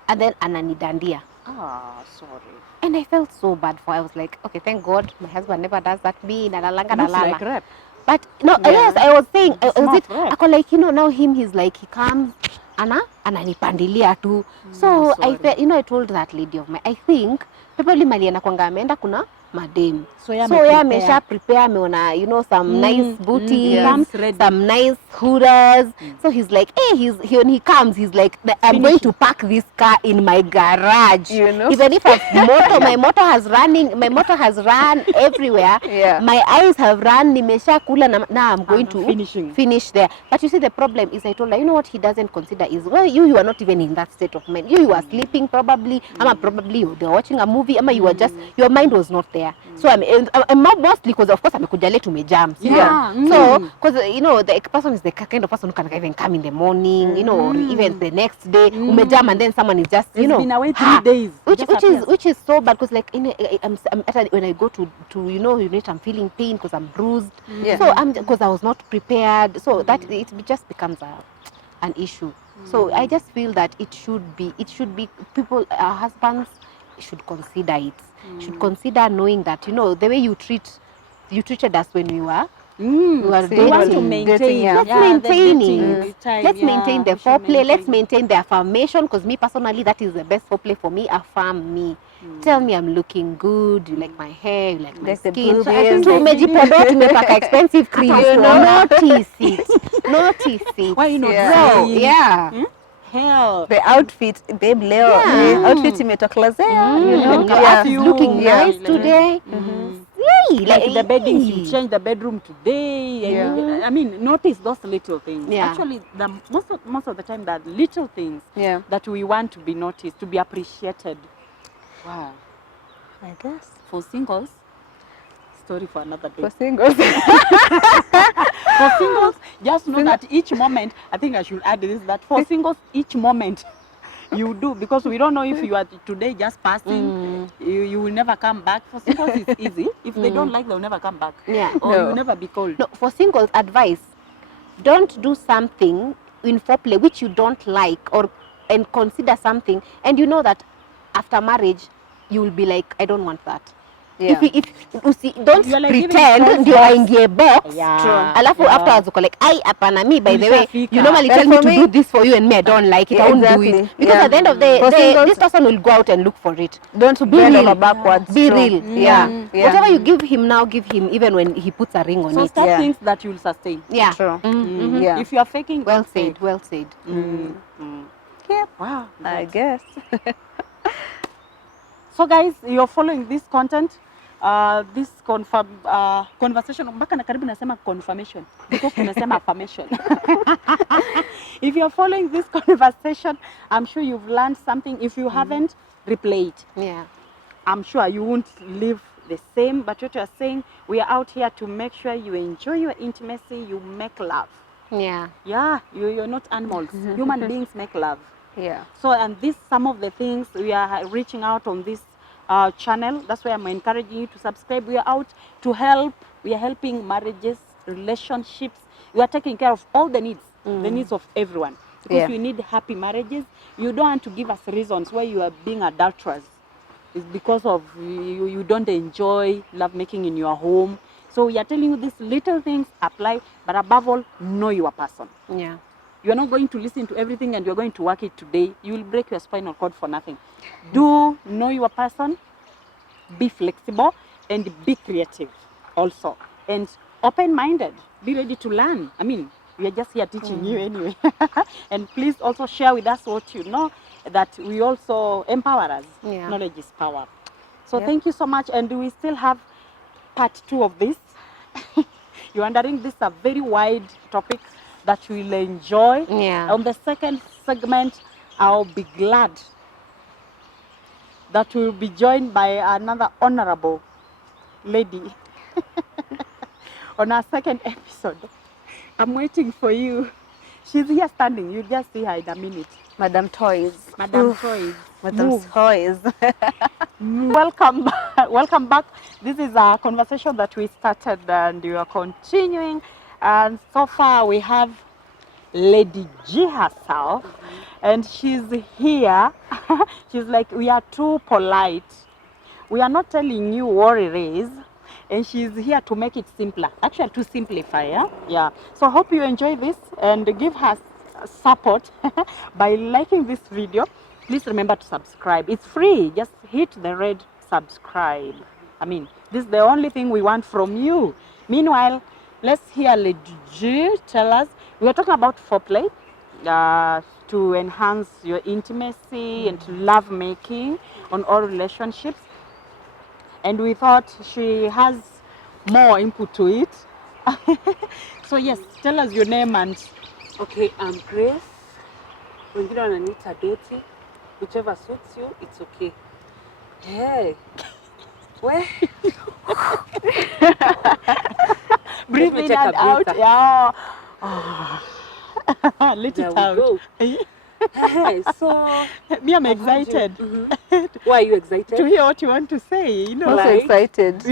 and then ananidandia. Ah, sorry. And I felt so bad for her. I was like, okay, thank God my husband never does that. Me, nalalanga, Looks nalala. like rap. But no, yes, I was saying, It's was not it? right. Ako like, you know, now he's like, he comes, ananipandilia tu. So I sorry. felt, you know, I told that lady of mine, I think probably mali anakwanga ameenda kuna madem. So yeye So yeah, ameprepare. amesha prepare, ameona, you know, some nice booties, He comes ready. some nice hooters. So he's like, hey, when he comes, he's like, I'm going to park this car in my garage. You know? Even if my motor has run everywhere. Yeah. My eyes have run, nimesha kula, now I'm going to finishing. finish there. But you see, the problem is, I told her, you know what he doesn't consider is, well, you are not even in that state of mind. You are sleeping probably, probably you're watching a movie, you are just, your mind was not there. So I'm mostly because of course amekuja late umejam. Yeah. So because you know the person is the kind of person who can even come in the morning, you know, or even the next day umejam, and then someone is just, you He's know, been away 3 days. which is so bad, because like, you know, when I go to you know, I'm feeling pain because I'm bruised. Yeah. So because I was not prepared, so that it just becomes an issue. So I just feel that it should be people, husbands should consider it. Should consider knowing that, you know, the way you treated us when we were We were want to dating. maintain. yeah. Let's Yeah, maintain the it. dating, the time, Let's yeah, maintain the we should foreplay. Let's maintain. maintain the affirmation, because me personally, that is the best foreplay for me. Affirm me. Tell me I'm looking good. You like my hair. You like my Like the skin. boobies, like- Tumejipodoa, tumepaka expensive cream. You know? Notice it. Notice it. Why you not Yeah. Bro, seeing? yeah. Hell. The outfit, babe, leo, Yeah. outfit imetokelezea, you know? Mm, Yeah. He's looking Yeah. nice today. Yay, Like the beddings, you yay. change the bedroom today. And I mean, notice those little things. Yeah. Actually, most of the time, that little things Yeah. that we want to be noticed, to be appreciated. Wow. I guess. For singles, story for another day. For singles. For singles, just know that each moment, I think I should add this, that for singles, each moment you do, because we don't know if you are today just passing, you will never come back. For singles, it's easy. If they don't like, they'll never come back. Yeah. Or No. you'll never be called. No, for singles, advice: don't do something in foreplay which you don't like, and consider something, and you know that after marriage you will be like, I don't want that. Yeah. Don't You're like giving pretend false ndio hopes. aingie box. Yeah. Alafu Yeah. afterwards uko like, ai hapana, me by the way, Ulishafika. you normally And tell me for to me- do this for you and me I don't like it. I won't do Exactly. it. Because Yeah. at the end of the For day, singles- this person will go out and look for it. Don't Be bend real. over backwards. Be True. real. Yeah. Yeah. Whatever you give him now, give him even when he puts a ring on So it. start Yeah. things that you'll sustain. Yeah. True. Mhm. Yeah. If you are faking, Well don't fake. said. Well said. Yep. Wow. I guess. So guys, you're following this content, this conversation, mpaka na karibu nasema confirmation because tumesema affirmation. If you're following this conversation, I'm sure you've learned something. If you haven't, replay it. Yeah. I'm sure you won't live the same, but what you're saying, we are out here to make sure you enjoy your intimacy, you make love. Yeah. Yeah, you're not animals. Human beings make love. Yeah. So, and this some of the things we are reaching out on this channel. That's why I'm encouraging you to subscribe. We are out to help. We are helping marriages, relationships. We are taking care of all the needs of everyone. Because Yeah. we need happy marriages. You don't want to give us reasons why you are being adulterous. It's because of you don't enjoy love making in your home. So we are telling you these little things apply, but above all, know your person. Yeah. You are not going to listen to everything and you are going to work it today. You will break your spinal cord for nothing. Do know your person, be flexible, and be creative also. And open-minded, be ready to learn. I mean, we are just here teaching you anyway. And please also share with us what you know, that we also empower us. Yeah. Knowledge is power. So Yep. thank you so much. And we still have part 2 of this. You're wondering, this is a very wide topic that you will enjoy. Yeah. On the second segment, I'll be glad that we'll be joined by another honorable lady on our second episode. I'm waiting for you. She's here standing. You'll just see her in a minute. Madam Toys. Madam Oof. Toys. Madam Move. Toys. Welcome, welcome back. This is a conversation that we started and we are continuing. And so far we have Lady G herself, and she's here. She's like, we are too polite. We are not telling you what it is, and she's here to make it simpler. Actually, to simplify. Yeah. So hope you enjoy this and give her support by liking this video. Please remember to subscribe. It's free. Just hit the red subscribe. I mean, this is the only thing we want from you. Meanwhile, let's hear Lady G tell us. We are talking about foreplay to enhance your intimacy and love making on all relationships. And we thought she has more input to it. So yes, tell us your name and Okay, I'm Grace. Wengine wananiita Doti. Whichever suits you, it's okay. Hey. Where? breathe me in take a and out. breather. Yeah. Let There it we out. go. Hey, so Me, I'm I've heard you- excited Mhm. Why are you excited? to hear what you want to say. You know, Also Like- excited.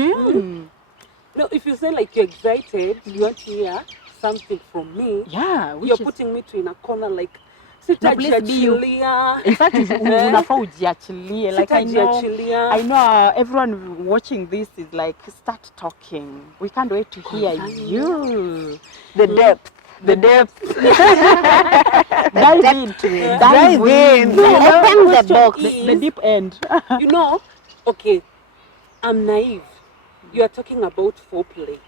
No, if you say like you're excited, you want to hear something from me. Yeah, which You're is, putting me to in a corner like please be you. sitajiachilia. in fact, unafaa ujiachilie. Like I know Sitajiachilia. everyone watching this is like, start talking. We can't wait to hear you. The depth. The depth. Dive into it. Dive in. No, Open the question box. is- The deep end. You know, okay, I'm naive. You are talking about foreplay.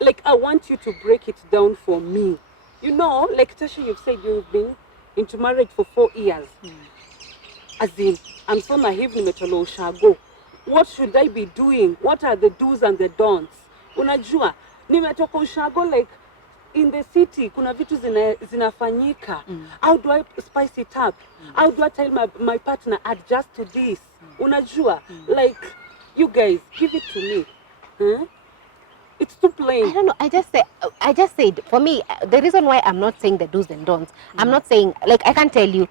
Like, I want you to break it down for me. You know, like Tasha, you've said you've been into marriage for 4 years. As in, I'm so naive, nimetolewa ushago. What should I be doing? What are the do's and the don'ts? Unajua, nimetoka ushago, like, in the city, kuna vitu zinafanyika. How do I spice it up? How do I tell my partner, adjust to this? Unajua, like, you guys, give it to me. Huh? It's too plain. I don't know. I just said, for me, the reason why I'm not saying the do's and don'ts, I'm not saying, like, I can't tell you,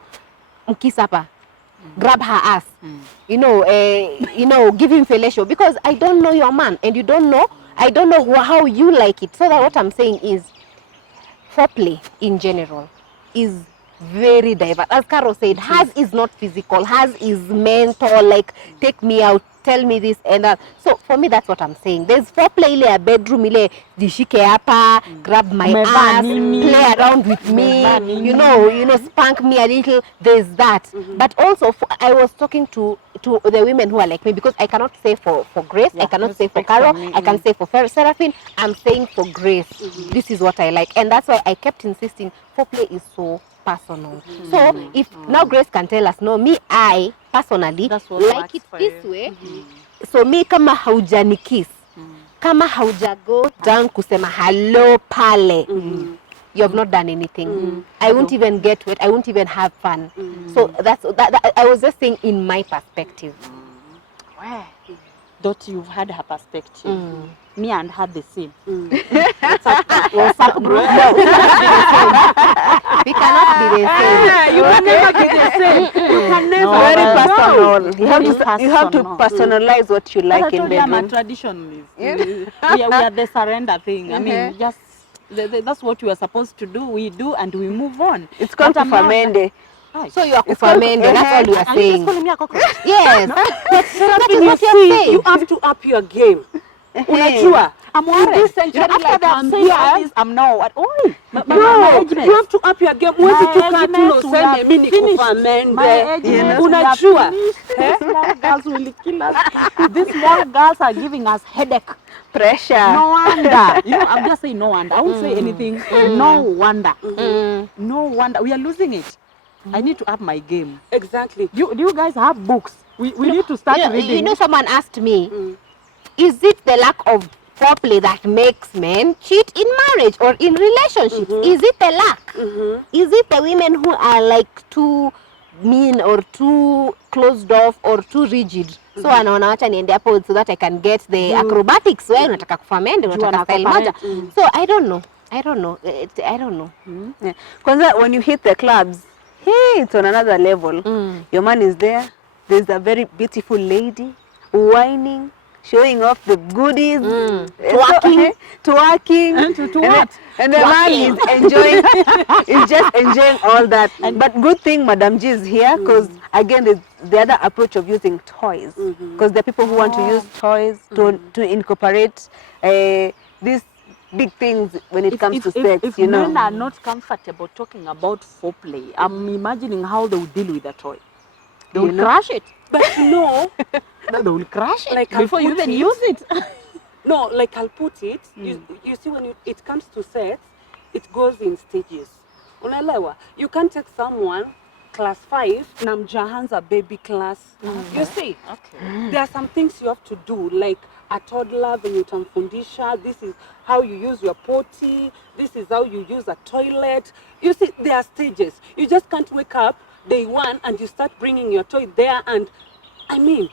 mkisapa, grab her ass, you know, give him fellatio, because I don't know your man, and you don't know, I don't know how you like it. So that what I'm saying is, foreplay in general is very diverse. As Carol said, hers is not physical, hers is mental, like take me out, tell me this and that. So for me, that's what I'm saying. There's foreplay ile ya bedroom, ile jishike hapa, grab my Umevaa ass, nini? play around with me, Umevaa nini? you know, spank me a little. There's that. But also, I was talking to the women who are like me, because I cannot say for Grace, I cannot say for respect Carol, from me, I can say for Seraphine. I'm saying for Grace. This is what I like, and that's why I kept insisting. Foreplay is so personal. So if now Grace can tell us, no, me, I personally That's what like works it for this you. way. So me, kama haujani kiss, kama hauja go down kusema hello pale, you have not done anything. I won't even get wet. I won't even have fun. So that I was just saying in my perspective. Dot, you've had her perspective. Me and her the same. What's up, bro? We cannot be the same. You can never be the same. You can never. No, Very no. personal. You have to Personal. personalize what you But I like in told you I'm a bedroom. traditionalist. We are the surrender thing. I mean, just that's what we are supposed to do. We do and we move on. It's called But I'm not- kufamende. So you are It's called- kufamende. That's all you are Are you just saying. calling me a cockroach? Yes. That is You what see, you're saying. you have to up your game. Unajua? I'm In worried. this century, After like they've I'm said all here, this, I'm now at all. no, you have to up your game. Huwezi tu kaa tu na arguments, we useme are mimi ni finished. kufamende. My arguments, we are Unajua? finished. These small girls will kill us. These small girls are giving us headache. Pressure. No wonder. You know, I'm just saying no wonder. I won't say anything. No wonder. No wonder. We are losing it. I need to up my game. Exactly. Do you guys have books? We need to start reading. You know, someone asked me, is it the lack of foreplay that makes men cheat in marriage or in relationships? Is it the lack? Is it the women who are like too mean or too closed off or too rigid? So anaona wacha niende hapo so that I can get the acrobatics. Wewe unataka kufamende, unataka style moja. So I don't know. I don't know. Yeah. Kwanza, when you hit the clubs, hey, it's on another level. Your man is there. There's a very beautiful lady whining, showing off the goodies, twerking, And to what? and the man is enjoying, is just enjoying all that. But good thing Madam G is here, because again, there's the other approach of using toys, because there are people who want to use toys to incorporate these big things when it comes to sex. If you know. men are not comfortable talking about foreplay, I'm imagining how they will deal with the toy. They will crash it. But you know, They will crash it Like I'll before you put even it- use it. no, like I'll put it, you see when it comes to sex, it goes in stages. Unaelewa? You can't take someone class 5 na mjahanza baby class. You see? Okay. There are some things you have to do, like a toddler when you tamfundisha, this is how you use your potty, this is how you use a toilet. You see, there are stages. You just can't wake up day one and you start bringing your toy there, and I mean,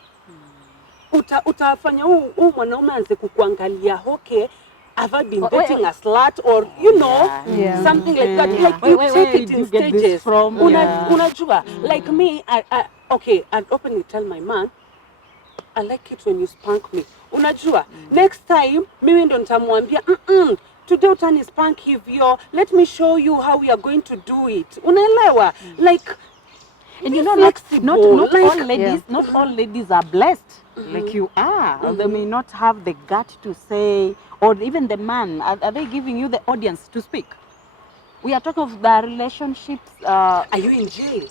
utafanya huu mwanaume anze kukuangalia, okay, have I been dating a slut, or you know, something like that. Like you take it did in you get this stages. from? Unajua, like me, okay, I'd openly tell my man, I like it when you spank me. Unajua, next time mimi ndo nitamwambia, today utani spank hivyo, let me show you how we are going to do it. Unaelewa? Like, And you know, flexible, not like- all ladies, not all ladies are blessed like you are. They may not have the gut to say, or even the man. Are they giving you the audience to speak? We are talking of the relationships. are you in jail?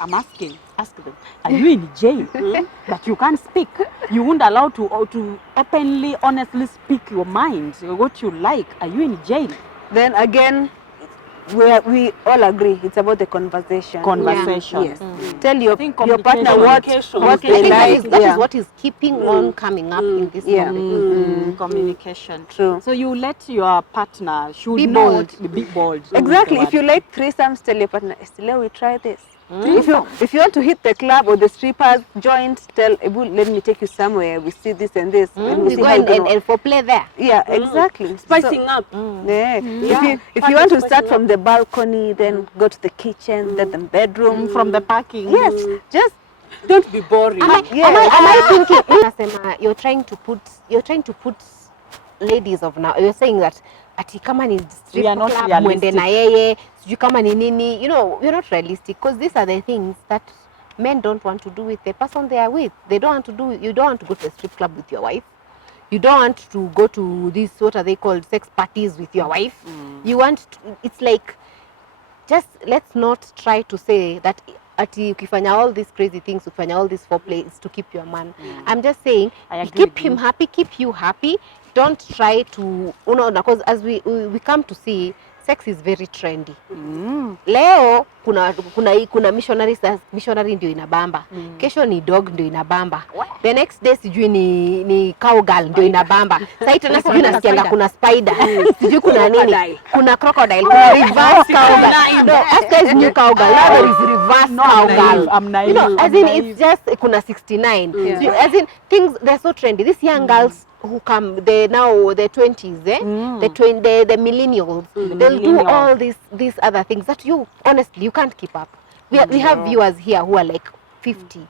I'm asking, ask them. Are you in jail that you can't speak? You won't allow to openly, honestly speak your mind, what you like. Are you in jail? Then again, we all agree it's about the conversation. Conversation. Yes. Tell your think partner what communication. what I they think like. that is what is keeping on coming up in this Yeah. topic. Communication. True. So you let your partner should Be know bold. be bold. Exactly. If you like threesomes, tell your partner, Estelle, we try this. If you want to hit the club or the strippers joint, tell Ebu, let me take you somewhere. We see this and this. And We see go how and, you know. and foreplay there. Yeah, exactly. Spicing So- up. Yeah. Yeah. If you want to start from the balcony, then go to the kitchen, then the bedroom. from the parking. Yes, just Don't be boring. Am I thinking? Nasema, you're trying to put ladies of now. You're saying that ati kama ni strip We are not club mwende realistic. na yeye, sijui kama ni nini, you know, we're not realistic because these are the things that men don't want to do with the person they are with. They don't want to do, you don't want to go to a strip club with your wife. You don't want to go to these, what are they called, sex parties with your wife. You want to, it's like, just let's not try to say that ati ukifanya all these crazy things, ukifanya all this foreplay is to keep your man. I'm just saying, I agree keep with him you. happy, keep you happy. Don't try to, because as we come to see, sex is very trendy. Leo kuna missionary ndio inabamba. Kesho ni dog ndio inabamba. The next day sijui ni cowgirl ndio inabamba. Sasa tena sijui nasikianga kuna spider. Sijui kuna nini? Kuna crocodile, kuna reverse cowgirl. No, after is new cowgirl. Now there is reverse cowgirl. I'm naive. You know, as I'm in naive. it's just kuna 69. So, as in things, they're so trendy. These young girls who come, they now the 20s, the millennials, they'll do all these other things that you honestly you can't keep up. We have viewers here who are like 50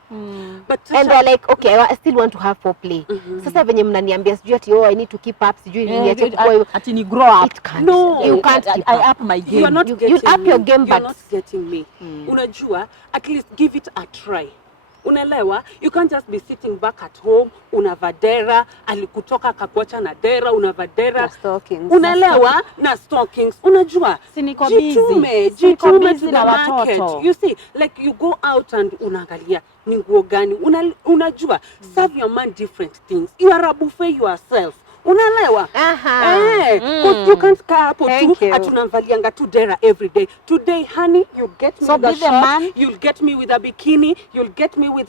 But and they're like, okay, I still want to have foreplay. Sasa venye mnaniambia sijui ati I need to keep up, sijui niache kukua, Ati ni grow up. it can't. No, You can't keep I up. up my game. you are not You getting up your me. game, You're but- not getting me. Unajua, at least give it a try. Unaelewa? You can't just be sitting back at home, unavaa dera, alikutoka akakuacha na dera, unavaa dera. Na stockings. Unaelewa? Na stockings. Unajua? Si niko busy. Jitume, Si niko jitume busy to the na market. watoto. You see, like you go out and unaangalia ni nguo gani. Unajua, serve your man different things. You are a buffet yourself. Unaelewa? Aha. Because you can't car hapo Thank tu you. atunavalianga tu dera every day. Today, honey, you'll get me So with a be the short, man. you'll get me with a bikini, you'll get me with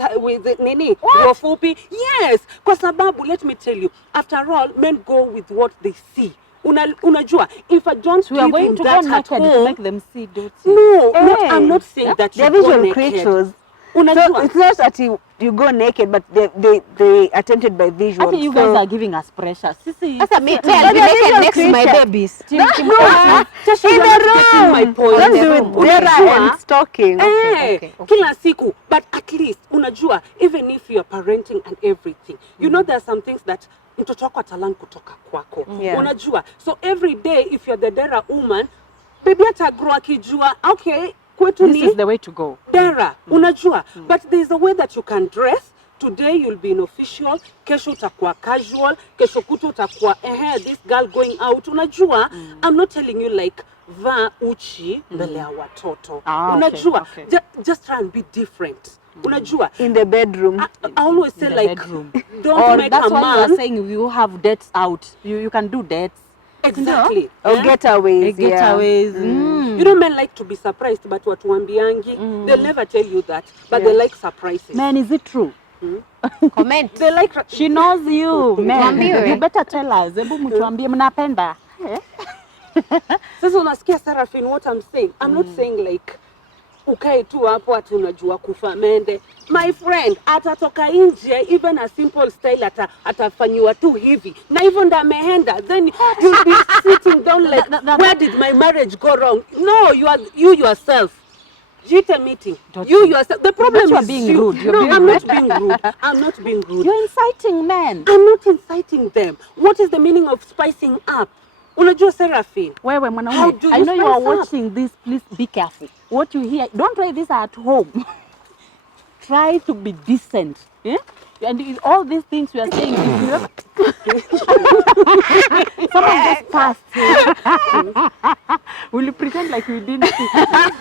nini? Nguo fupi. Yes, kwa sababu let me tell you, after all, men go with what they see. Unajua, if I don't We are give going him to go that at naked to home, make them see, don't you? no, Hey. I'm not saying that They're you go visual naked. creatures. So Unajua, it's not that you go naked, but they are tempted by visual. Ati you guys are giving us pressure. Sisi. Sasa me, But I'll be they're naked visual next to my creatures. babies. Tasha, you're not getting my point. Don't do it Unajua, dera and stocking. okay. Kila siku, but at least unajua, even if you are parenting and everything, you know there are some things that mtoto wako atalan kutoka kwako. Yeah. Unajua, so every day if you're the dera woman, baby atagrow akijua, okay, kwetu This ni is the way to go. dera, unajua, but there's a way that you can dress. Today you'll be in official, kesho utakuwa casual, kesho kutu utakuwa this girl going out. Unajua, I'm not telling you like vaa uchi mbele ya watoto. Ah, okay, Unajua, okay. just try and be different. Unajua, In the bedroom. I always say the like, bedroom. don't Or make that's a why you are man. saying you have dates out. You can do dates. Exactly. Or getaways. Yeah. Getaways. You know, men like to be surprised, but watuambiangi, they'll never tell you that, but they like surprises. Man, is it true? Comment. They like She knows you, man. Tuambiwe. You better tell us. Hebu mtuambie mnapenda. Sasa unasikia Seraphine, what I'm saying? I'm not saying like ukae tu hapo ati unajua kufa mende. My friend, atatoka nje, even a simple style atafanyiwa tu hivi. Na hivyo ndo ameenda. Then you'll be sitting down like, where did my marriage go wrong? No, you yourself. Jite meeting. You yourself. The problem you are is being you. rude. You're No, being I'm rude. not being rude. I'm not being rude. You're inciting men. I'm not inciting them. What is the meaning of spicing up? Unajua Seraphine? Wewe How mwanaume, do you I know you are spice up? watching this. Please be careful. What you hear, don't try this at home. Try to be decent. Yeah? And all these things we are saying, if you ever... someone just passed. Will you pretend like we didn't see?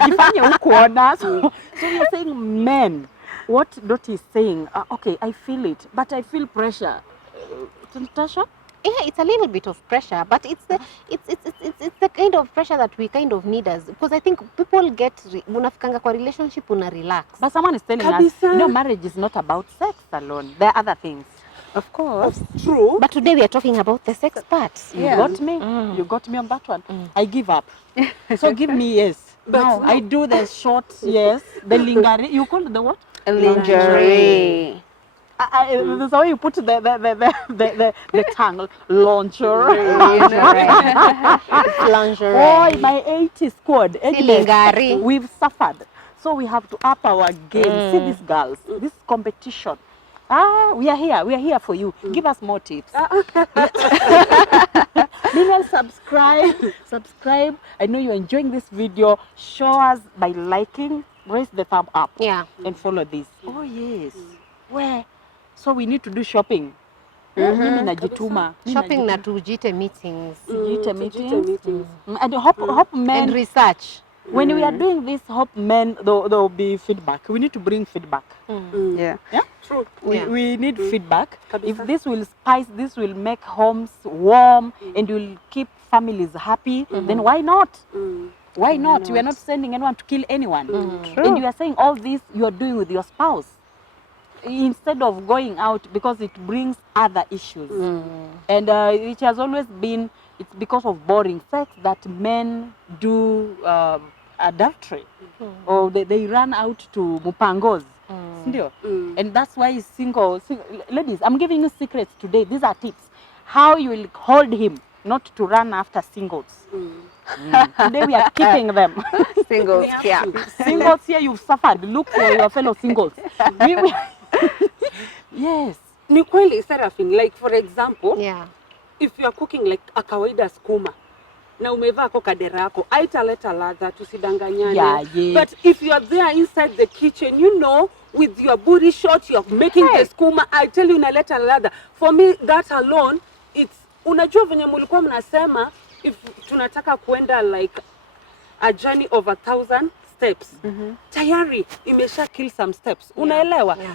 Jifanye hukuona. So you're saying men. What Dottie is saying, okay, I feel it, but I feel pressure. Tasha? Yeah, it's a little bit of pressure, but it's the kind of pressure that we kind of need as, because I think people get unafikanga kwa relationship una relax. But someone is telling us, Kabisa. you know, marriage is not about sex alone. There are other things. Of course. True. But today we are talking about the sex part. You Yeah. got me? You got me on that one. I give up. So give me yes. But No, no. I do the short yes, the lingering. You call it the what? Lingerie. There's how you put the tongue. Launcher. Lingerie. Oh, my 80 squad. Anyway, Lingari. we've suffered. So we have to up our game. See these girls, this competition. We are here for you. Give us more tips. Meanwhile, subscribe. I know you're enjoying this video. Show us by liking, raise the thumb up, Yeah. and follow this. Oh yes. Where? So we need to do shopping. Mimi najituma. Mimi Shopping na najituma. tujite meetings Tujite Tujite meetings. meetings. And hope and men, research. when we are doing this, hope men, there will be feedback. We need to bring feedback. Yeah. True. Yeah. We need feedback. Kabisa. If this will spice, this will make homes warm and will keep families happy, then why not? Why not? We are not sending anyone to kill anyone. And you are saying all this you are doing with your spouse instead of going out, because it brings other issues. And it has always been, it's because of boring sex that men do adultery or they run out to mupangos. Sindio? And that's why single ladies, I'm giving you secrets today. These are tips how you will hold him not to run after singles. Today we are keeping them. Singles. We have Yeah. to. Singles here, you've suffered. Look for your fellow singles. Yes. Ni kweli, Seraphine, like for example, Yeah. if you are cooking like a kawaida skuma na umevaa ko kadera yako, haitaleta ladha, tusidanganyane. Yeah, yeah. But if you are there inside the kitchen, you know, with your booty short, you're making the skuma, I tell you, inaleta ladha. For me, that alone, it's, unajua venye mulikuwa mnasema, if tunataka kuenda like a journey of 1,000 steps, tayari imesha kill some steps. Unaelewa? Yeah.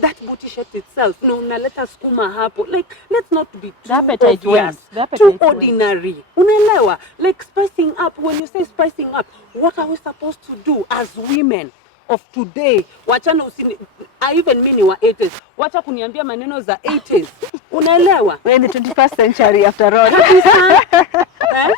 That booty shape itself, no, unaleta skuma hapo. Like, let's not be too The appetite obvious, wins. The appetite too wins. ordinary. Unaelewa? Like spicing up, when you say spicing up, what are we supposed to do as women of today? Wachana usini, I even mean in our 80s. Wacha kuniambia maneno za 80s. Unaelewa? We're in the 21st century after all. Eh?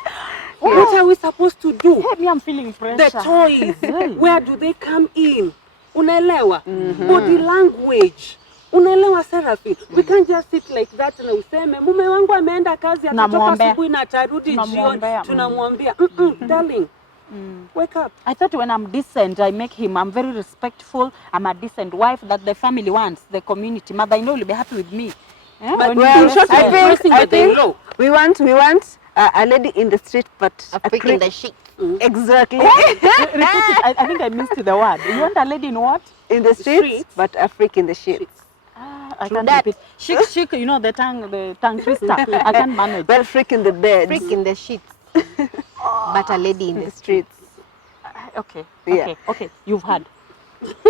What are we supposed to do? Hey, me, I'm feeling pressure. The toys, where do they come in? Unaelewa? Body language. Unaelewa, Seraphine? We can't just sit like that na useme mume wangu ameenda kazi, atatoka Tunamwombea. asubuhi na atarudi jioni. Tunamwombea. Tunamwambia, darling, wake up. I thought when I'm decent, I'm very respectful. I'm a decent wife that the family wants, the community. Mother-in-law will be happy with me. Eh, But when well, you dress I well. think- I think low. we want a lady in the street, but A freak in the shit. exactly Repeat it. I think I missed the word. You want a lady in what? in the streets, Streets. but a freak in the shit. I can't that. repeat. Chic, you know the tongue twister. I can't manage. Well, freak in the bed. Freak in the shit. But a lady in the street. Okay. Yeah. Okay. You've heard.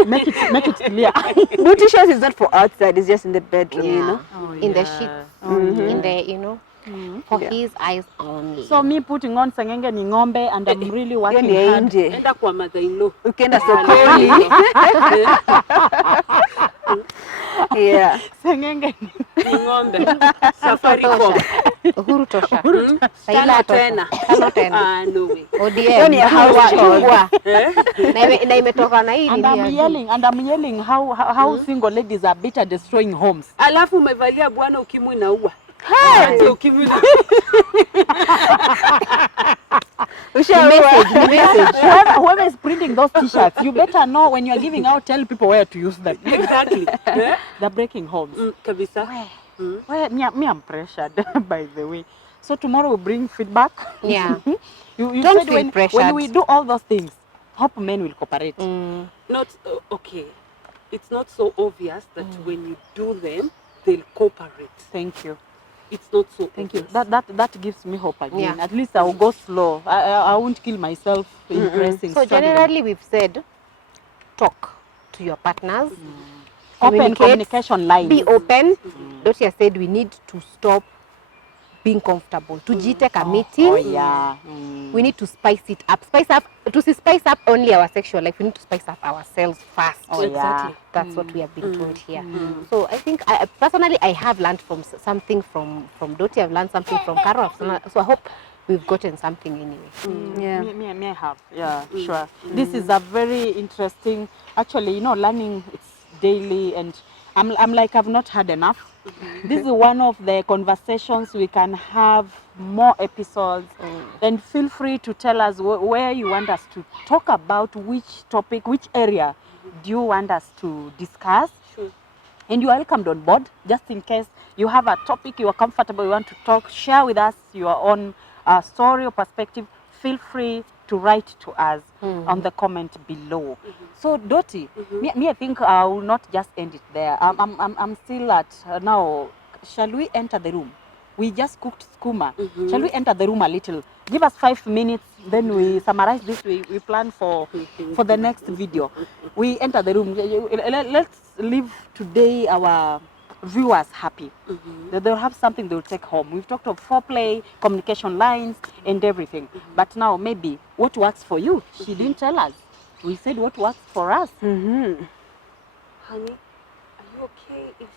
Make it clear. Booty shorts is not for outside; it's just in the bedroom, you know. In the sheets. In the, you know, for Yeah. his eyes only. So me putting on sengenge ni ng'ombe and I'm really Hiyo working ni ya hard. nje. Enda kwa mother-in-law. Ukienda sokoni. Yeah. Sengenge ni Ni ng'ombe. Safaricom. Uhuru tosha. Tano Raila tena. tosha. Tano tena. Ah, no way. ODM. ni ya house Chungwa. Eh? Na imetoka na hii and I'm yelling how single ladies are bitter destroying homes. Alafu umevalia bwana ukimwi na ua. Ati ukimwi na Whoever is printing those t-shirts, you better know when you're giving out, tell people where to use them. exactly. Eh? They're breaking homes. Kabisa. Well, me, I'm pressured, by the way. So tomorrow we'll bring feedback. Yeah. You Don't said feel when pressured. we do all those things, hope men will cooperate. Not okay. It's not so obvious that when you do them, they'll cooperate. Thank you. It's not so Thank you. obvious. That gives me hope again. Yeah. At least I'll go slow. I won't kill myself impressing. So struggling. generally we've said talk to your partners. Open communication lines. Be open. Dotia said we need to stop being comfortable. Tujite ka meeting. Oh yeah. We need to spice it up. Spice up only our sexual life. We need to spice up ourselves first. Oh yeah. Exactly. That's what we have been told here. So I think personally I have learned something from Doti. I've learned something from Carol. So I hope we've gotten something anyway. Yeah. Me I have. Yeah, sure. This is a very interesting. Actually, learning it's daily, and I'm like I've not had enough. This is one of the conversations we can have more episodes. And feel free to tell us where you want us to talk about, which topic, which area do you want us to discuss. Sure. and you are welcomed on board. Just in case you have a topic you are comfortable, you want to talk, share with us your own story or perspective, feel free to write to us on the comment below. So Dotty, me I think I will not just end it there. I'm still at now. Shall we enter the room? We just cooked skuma. Shall we enter the room a little? Give us 5 minutes, then we summarize this. We plan for the next video. We enter the room. Let's leave today our viewers happy. They'll have something they'll take home. We've talked of foreplay, communication lines, and everything. But now maybe what works for you? She didn't tell us. We said what works for us. Honey, are you okay if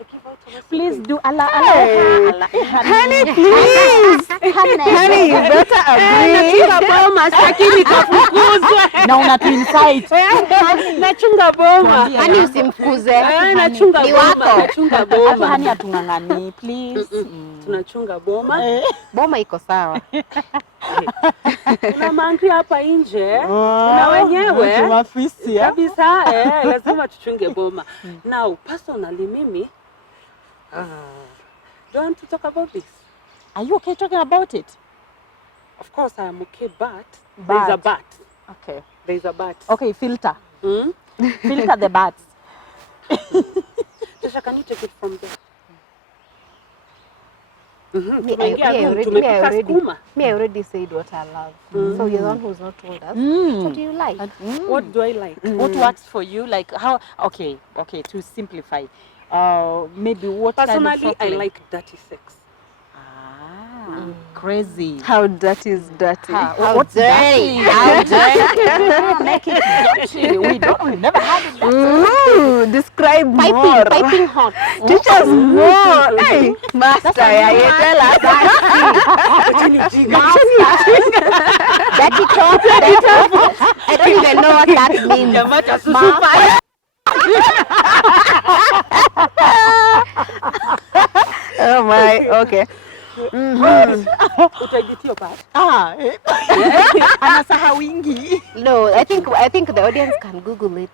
I give out our Please secret? do Allah. Honey, please. Honey, you better agree. Nachunga boma, sitaki nikafukuzwe. Na unatu insight. Nachunga boma. Hani usimfukuze. Nachunga Ni boma, wako. nachunga Hata boma. hani atungangani, please. Tunachunga boma. Boma iko sawa. Kuna mangri hapa nje. Na wenyewe. Mafisi ya. Kabisa, lazima tuchunge boma. Now, personally mimi, do you want to talk about this? Are you okay talking about it? Of course I am okay, but there's a but. Okay. There's a but. Okay, filter. Hmm? Filter the bats. Tasha, can you take it from there? Me, Tumeingia room, me, tumepika skuma. I already said what I love. So you're the one who's not told us. What do you like? What do I like? What works for you? Like how? Okay, to simplify, maybe what Personally, kind of I foreplay? like dirty sex. Crazy. How dirty is dirty? What's dirty? How dirty? Make it dirty. We never had it. Ooh, describe more. Piping hot. Teach us more. Hey, master, you tell us. Dirty top. I don't even know what that means. Oh my, okay. Utaigitia part. Anasaha wingi. No, I think the audience can Google it.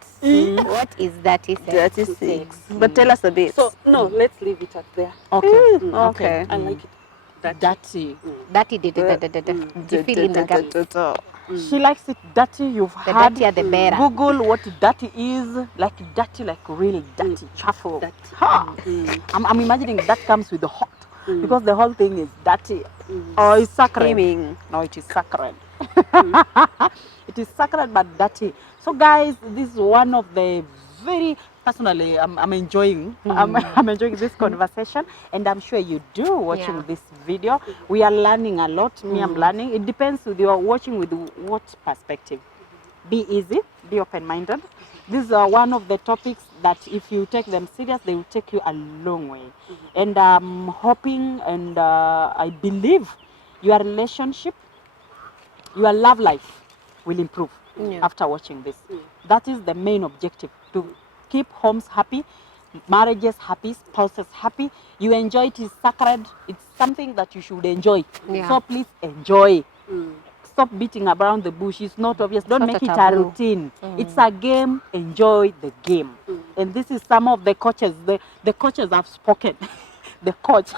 What is dirty sex? Dirty sex. But tell us a bit. So, no, let's leave it at there. Okay. Okay. I like it. Dirty. Dirty, you feel in the gut. She likes it dirty. You've The had dirtier the better. Google what dirty is. Like dirty, like real dirty, chaffle. Dirty. Ha! I'm imagining that comes with the hot. Because the whole thing is dirty. Oh, it's sacred. Steaming. No, it is sacred. It is sacred but dirty. So guys, this is one of the very personally I'm enjoying I'm enjoying this conversation, and I'm sure you do watching this video. We are learning a lot. Me, I'm learning. It depends with you are watching with what perspective. Be easy, be open-minded. These are one of the topics that if you take them serious, they will take you a long way. And I'm hoping and I believe your relationship, your love life will improve after watching this. That is the main objective, to keep homes happy, marriages happy, spouses happy. You enjoy it, is sacred. It's something that you should enjoy. Yeah. So please enjoy. Stop beating around the bush. It's not obvious. Don't not make a it a taboo. routine. It's a game. Enjoy the game. And this is some of the coaches. The coaches have spoken. The coach.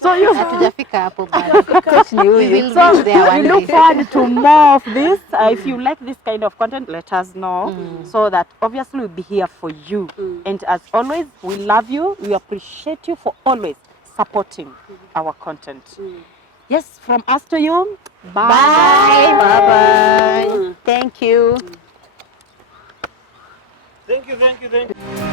So you Hatujafika hapo bado. Coach ni We huyu. will reach there we one look day. forward to more of this. If you like this kind of content, let us know, so that obviously we'll be here for you. And as always, we love you. We appreciate you for always supporting our content. Yes, from us to you. Bye. Bye-bye. Thank you. Thank you.